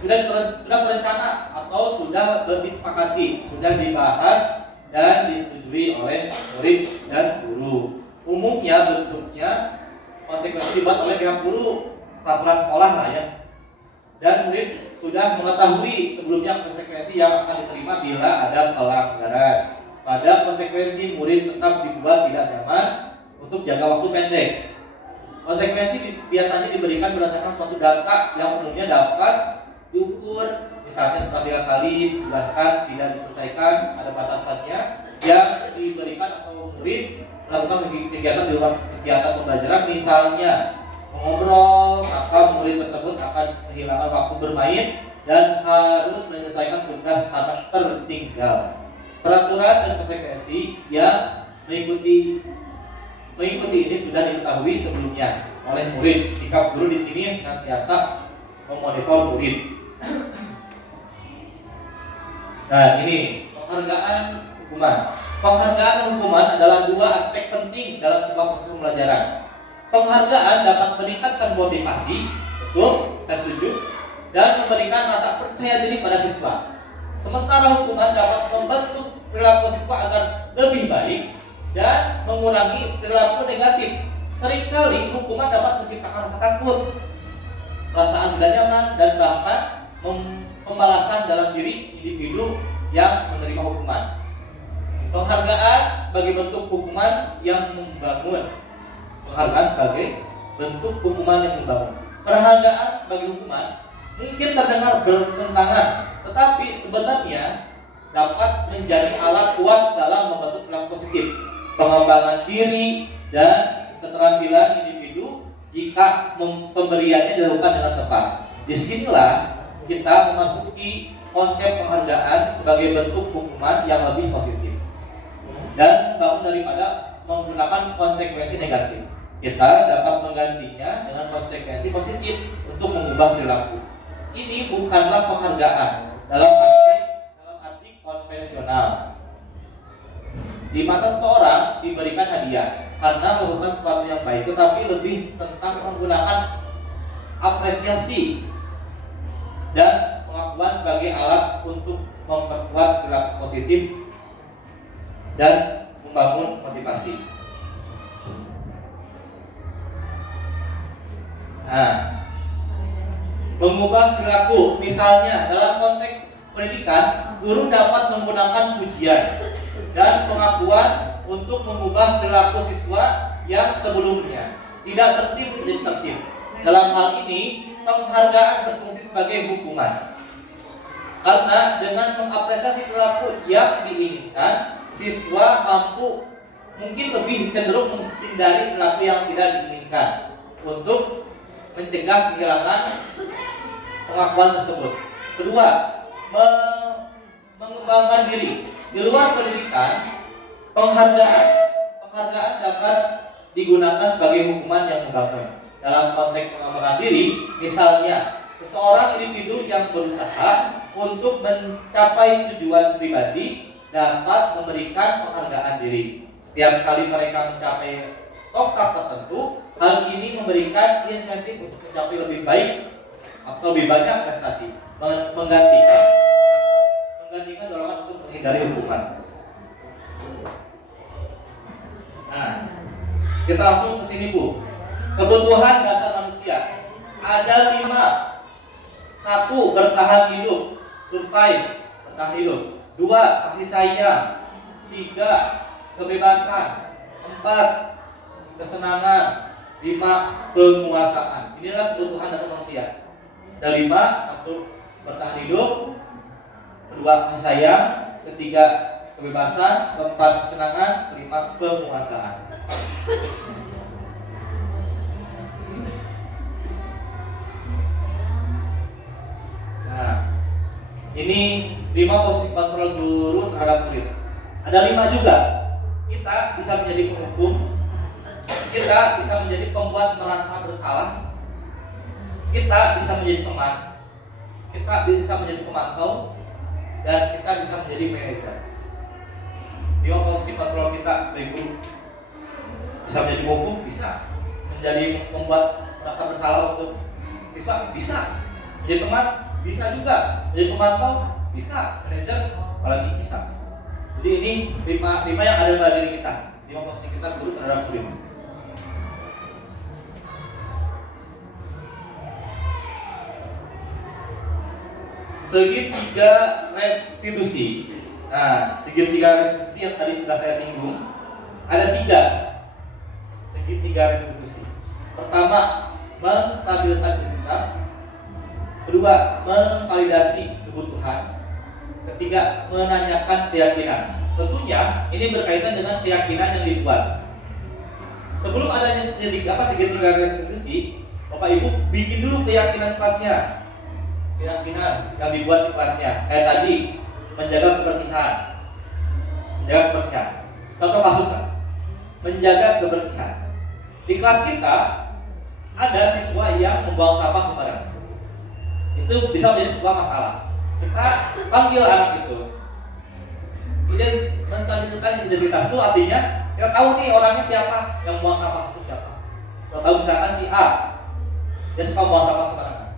sudah terencana atau sudah disepakati, sudah dibahas dan disetujui oleh murid dan guru. Umumnya bentuknya konsekuensi dibuat oleh pihak guru, peraturan sekolah lah ya. Dan murid sudah mengetahui sebelumnya konsekuensi yang akan diterima bila ada pelanggaran. Pada konsekuensi murid tetap dibuat tidak nyaman untuk jangka waktu pendek. Konsekuensi biasanya diberikan berdasarkan suatu data yang umumnya dapat diukur, misalnya setelah 3 kali ditugaskan tidak diselesaikan, ada batasannya yang diberikan atau murid melakukan kegiatan di luar kegiatan pembelajaran, misalnya mengobrol, maka murid tersebut akan kehilangan waktu bermain dan harus menyelesaikan tugas karena tertinggal. Peraturan dan konsekuensi yang mengikuti ini sudah diketahui sebelumnya oleh murid. Sikap guru di sini senantiasa memonitor murid. Nah, ini penghargaan hukuman. Penghargaan hukuman adalah dua aspek penting dalam sebuah proses pembelajaran. Penghargaan dapat meningkatkan motivasi, betul, dan setuju, dan memberikan rasa percaya diri pada siswa. Sementara hukuman dapat membentuk perilaku siswa agar lebih baik dan mengurangi perilaku negatif. Seringkali hukuman dapat menciptakan rasa takut, perasaan tidak nyaman, dan bahkan pembalasan dalam diri individu yang menerima hukuman. Penghargaan sebagai bentuk hukuman yang membangun. Penghargaan sebagai bentuk hukuman yang membangun. Penghargaan sebagai hukuman mungkin terdengar bertentangan, tetapi sebenarnya dapat menjadi alat kuat dalam membentuk perilaku positif, pengembangan diri, dan keterampilan individu jika pemberiannya dilakukan dengan tepat. Disinilah kita memasuki konsep penghargaan sebagai bentuk hukuman yang lebih positif dan membangun daripada menggunakan konsekuensi negatif. Kita dapat menggantinya dengan konsekuensi positif untuk mengubah perilaku. Ini bukanlah penghargaan dalam arti konvensional. Di mata seseorang diberikan hadiah karena melakukan sesuatu yang baik, tetapi lebih tentang menggunakan apresiasi dan pengakuan sebagai alat untuk memperkuat perilaku positif dan membangun motivasi. Nah, mengubah perilaku, misalnya dalam konteks pendidikan, guru dapat menggunakan pujian dan pengakuan untuk mengubah perilaku siswa yang sebelumnya tidak tertib menjadi tertib. Dalam hal ini, penghargaan berfungsi sebagai hukuman. Karena dengan mengapresiasi perilaku yang diinginkan, siswa mampu mungkin lebih cenderung menghindari perilaku yang tidak diinginkan untuk mencegah kehilangan pengakuan tersebut. Kedua, mengembangkan diri. Di luar pendidikan, penghargaan dapat digunakan sebagai hukuman yang membangun. Dalam konteks pengembangan diri, misalnya seseorang individu yang berusaha untuk mencapai tujuan pribadi dapat memberikan penghargaan diri. Setiap kali mereka mencapai tongkat tertentu, hal ini memberikan insentif untuk mencapai lebih baik atau lebih banyak prestasi, menggantikan dorongan untuk menghindari hukuman. Nah, kita langsung ke sini, Bu. Kebutuhan dasar manusia ada 5. 1. Bertahan hidup, survive, bertahan hidup. 2. Kasih sayang. 3. Kebebasan. 4. Kesenangan. 5. Penguasaan. Inilah kebutuhan dasar manusia. Ada 5. 1. Bertahan hidup. 2. Kasih sayang. 3. Kebebasan. 4. Kesenangan. 5. Penguasaan. Nah, ini 5 posisi kontrol guru terhadap murid. Ada 5 juga. Kita bisa menjadi penghukum, kita bisa menjadi pembuat merasa bersalah, kita bisa menjadi teman, kita bisa menjadi pemantau, dan kita bisa menjadi manajer. 5 posisi kontrol kita sebagai guru. Bisa menjadi penghukum, bisa menjadi pembuat merasa bersalah untuk siswa, bisa menjadi teman, bisa juga menjadi pemantau, bisa manajer, apalagi bisa. Jadi ini 5 yang ada pada diri kita, 5 posisi kita guru terhadap murid. Segitiga restitusi. Nah, segitiga restitusi yang tadi sudah saya singgung, ada 3 segitiga restitusi. Pertama, menstabilkan identitas. Kedua, memvalidasi kebutuhan. Ketiga, menanyakan keyakinan. Tentunya ini berkaitan dengan keyakinan yang dibuat. Sebelum adanya segitiga restitusi, Bapak Ibu bikin dulu keyakinan kelasnya. Keyakinan yang dibuat di kelasnya. Kayak tadi, menjaga kebersihan. Menjaga kebersihan. Contoh kasus kan? Menjaga kebersihan. Di kelas kita ada siswa yang membuang sampah sembarangan. Itu bisa menjadi sebuah masalah. Kita panggil anak itu. Menstabilkan identitas itu artinya kita tahu nih orangnya siapa yang membuang sampah itu siapa. Kita tahu misalkan si A, dia suka membuang sampah sembarangan.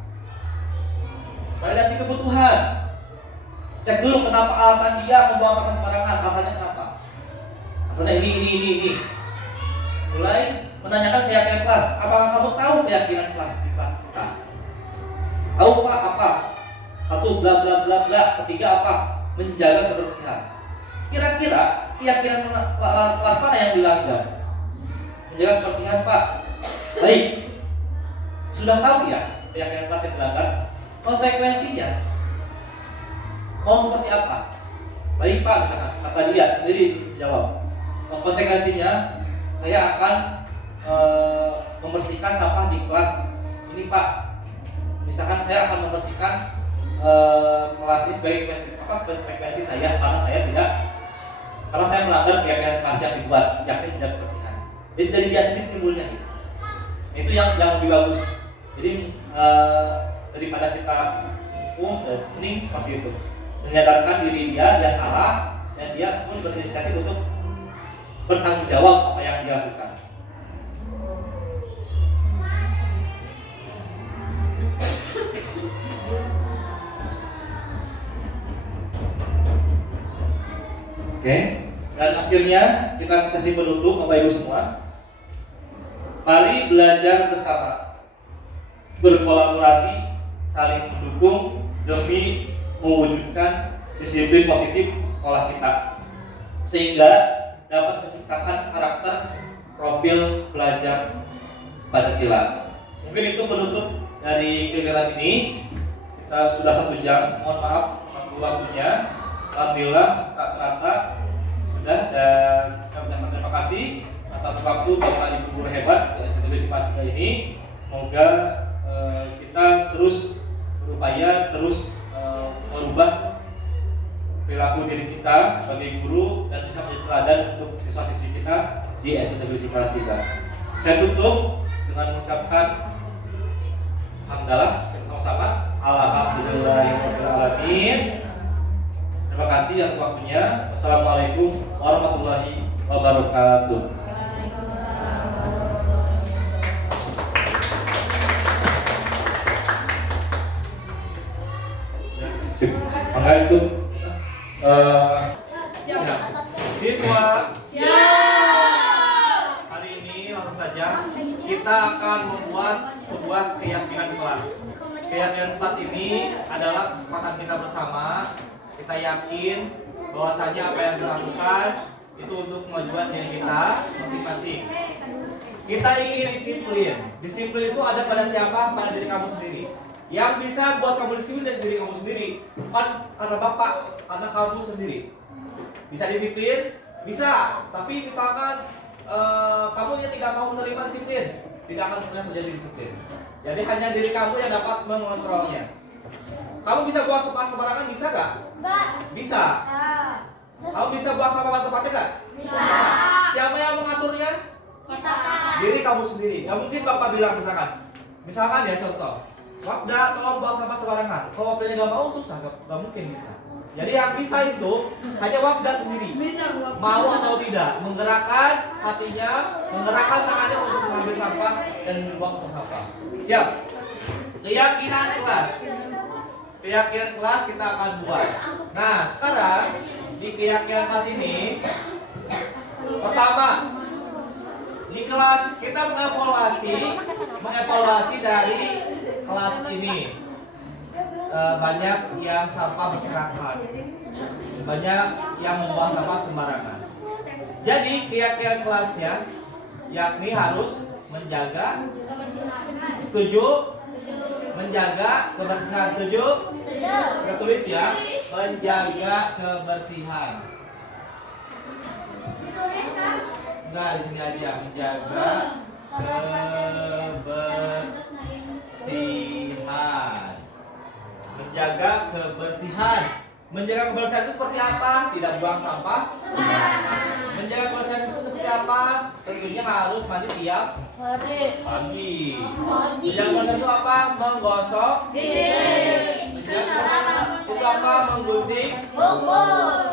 Validasi kebutuhan. Cek dulu kenapa alasan dia membuang sampah sembarangan. Alasannya kenapa? Alasannya ini. Mulai menanyakan keyakinan kelas. Apakah kamu tahu keyakinan kelas di kelas kita? Tahu Pak apa? 1 bla bla bla bla. Ketiga apa? Menjaga kebersihan. Kira-kira keyakinan kelas mana yang dilanggar? Menjaga kebersihan Pak. Baik. Sudah tahu ya keyakinan kelas yang dilanggar? Konsekuensinya mau seperti apa? Baik Pak, misalkan kata dia sendiri jawab. Konsekuensinya saya akan membersihkan sampah di kelas ini Pak. Misalkan saya akan membersihkan kelas ini sebagai konsekuensi saya karena saya melanggar keyakinan kelas yang dibuat, yakni menjaga kebersihan. Jadi dari dia sendiri timbulnya itu yang lebih bagus. Jadi daripada kita ini seperti itu, menyadarkan diri dia salah dan dia pun berinisiatif untuk bertanggung jawab apa yang dia lakukan. Oke, dan akhirnya kita ke sesi penutup Bapak Ibu semua. Mari belajar bersama, berkolaborasi, saling mendukung demi mewujudkan disiplin positif sekolah kita, sehingga dapat menciptakan karakter profil pelajar Pancasila. Mungkin itu penutup dari kegiatan ini. Kita sudah 1 jam, mohon maaf waktunya. Alhamdulillah tak terasa sudah, dan saya menyampaikan terima kasih atas waktu Bapak Ibu guru hebat di STB Cipastika ini. Semoga kita terus berupaya merubah perilaku diri kita sebagai guru dan bisa menjadi teladan untuk siswa-siswi kita di STB Cipastika. Saya tutup dengan mengucapkan hamdalah sama-sama. Alhamdulillahirobbilalamin. Terima kasih atas waktunya. Wassalamualaikum warahmatullahi wabarakatuh. Maka itu siswa hari ini langsung saja kita akan membuat sebuah keyakinan kelas. Keyakinan kelas ini adalah kesepakatan kita bersama. Kita yakin bahwasanya apa yang dilakukan itu untuk kemajuan diri kita masing-masing. Kita ingin disiplin. Disiplin itu ada pada siapa? Pada diri kamu sendiri. Yang bisa buat kamu disiplin dari diri kamu sendiri, bukan karena bapak, karena kamu sendiri. Bisa disiplin? Bisa. Tapi misalkan kamu yang tidak mau menerima disiplin, tidak akan pernah menjadi disiplin. Jadi hanya diri kamu yang dapat mengontrolnya. Kamu bisa buang sampah sembarangan bisa gak? Bisa. Kamu bisa buang sampah pada tempatnya gak? Bisa. Siapa yang mengaturnya? Kita. Diri kamu sendiri. Gak mungkin bapak bilang misalkan ya contoh, Wapda tolong buang sampah sembarangan. Kalau Wapdanya gak mau susah, gak mungkin bisa. Jadi yang bisa itu hanya Wapda sendiri. Mau atau tidak, menggerakkan hatinya, menggerakkan tangannya untuk mengambil sampah dan membuang ke sampah. Siap? Keyakinan kelas. Keyakinan kelas kita akan buat. Nah, sekarang di keyakinan kelas ini, pertama di kelas kita mengevaluasi dari kelas ini. Banyak yang sampah berserakan, banyak yang membuang sampah sembarangan. Jadi keyakinan kelasnya yakni harus menjaga, setuju? Menjaga kebersihan, setuju? Kita tulis ya, menjaga kebersihan. Enggak, di sini aja, menjaga kebersihan. Menjaga kebersihan. Menjaga kebersihan itu seperti apa? Tidak buang sampah sembarangan. Menjaga kebersihan itu seperti apa? Tentunya harus mandi tiap pagi. Menjaga kebersihan itu apa? Menggosok gigi. Menjaga kebersihan itu apa? menggunting buku.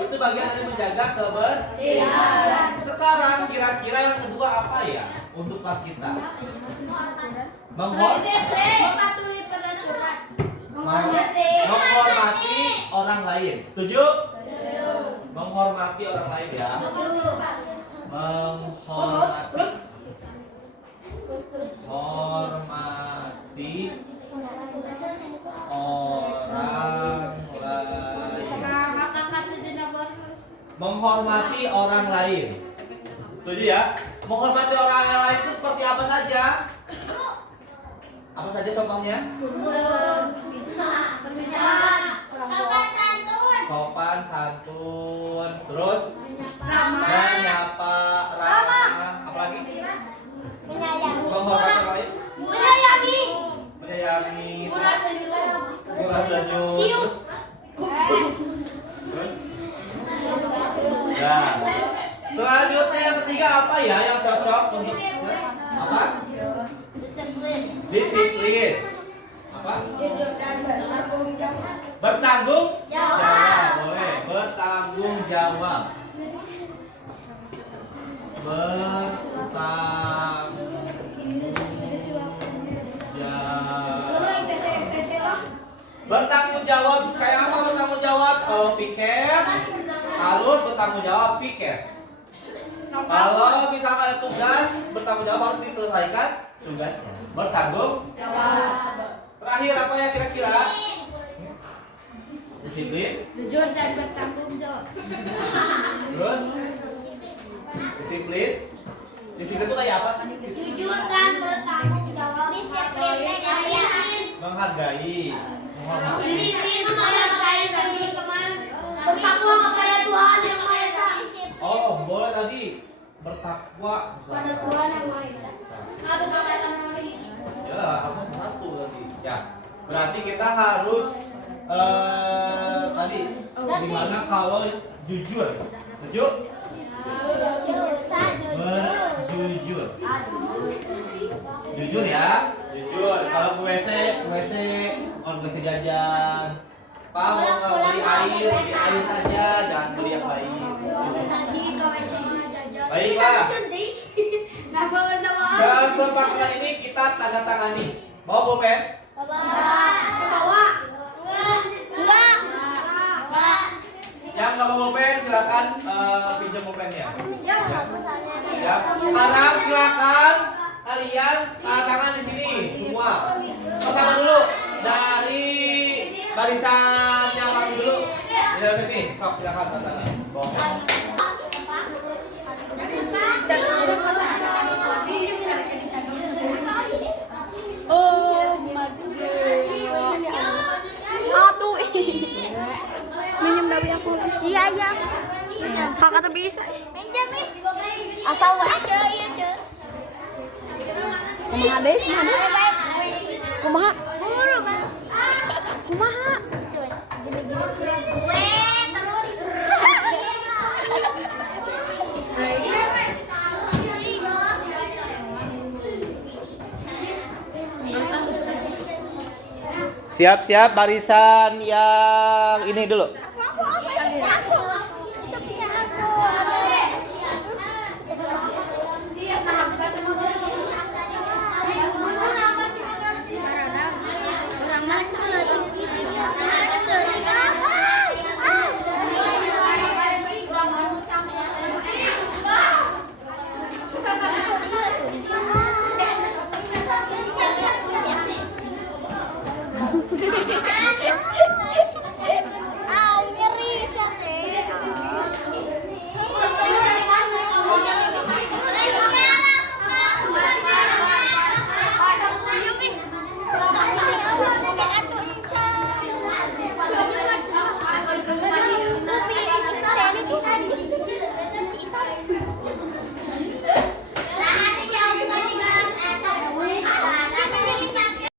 Itu bagian dari menjaga kebersihan. Sekarang kira-kira yang kedua apa ya untuk kelas kita? Mematuhi peraturan. Menghormati orang lain. Setuju? Menghormati orang lain ya. Menghormati orang lain. Menghormati orang lain. Setuju ya? Menghormati orang lain itu seperti apa saja? Apa saja contohnya? Sopan santun, terus menyapa ramah, apalagi? Menghormati orang lain, menyayangi, murah senyum, terus? Nah, selanjutnya yang ketiga apa ya yang cocok untuk apa? Disiplin. Apa? Bertanggung jawab. Boleh. Bertanggung jawab. Bertanggung jawab. Kayak apa bertanggung jawab? Kalau piket harus bertanggung jawab piket. Kalau misalkan ada tugas, bertanggung jawab harus diselesaikan tugasnya. Bertanggung jawab. Terakhir apa ya kira-kira? Disiplin. Jujur dan bertanggung jawab. Terus? Disiplin. Disiplin itu kayak apa sih? Jujur dan bertanggung jawab. Disiplin Menghargai. Menghormati. Disiplin menghargai satu teman. Bertakwa kepada Tuhan yang Maha Esa. Oh, boleh tadi bertakwa Pada Tuhan yang Maha Esa. Atau kepada teman ibu. Ya, harus satu tadi. Ya, berarti kita harus tadi gimana kalau jujur? Setuju? Berjujur. Jujur ya, jujur. Kalau ke WC, on WC jajan. Pak mau nggak beli air saja, jangan beli yang lain. Nanti ke WC jajan. Baiklah. Nah, Kesepakatan ini kita tanda tangani. Bawa pulpen. Bawa. Enggak. Yang nggak bawa pulpen silakan pinjam pulpennya. Ya. Sekarang silakan kalian tanda tangan di sini semua. Pertama dulu dari barisan yang rapi dulu. Dari sini, sok silakan tanda tangan. Bawa. Oh, Atuh. Minjem dari aku. Iya. Kakak tuh bisa. Minjam nih. Asal wae. Iya, Ce. Kumaha deh? Kumaha? Kumaha? Siap-siap barisan yang ini dulu. Aku.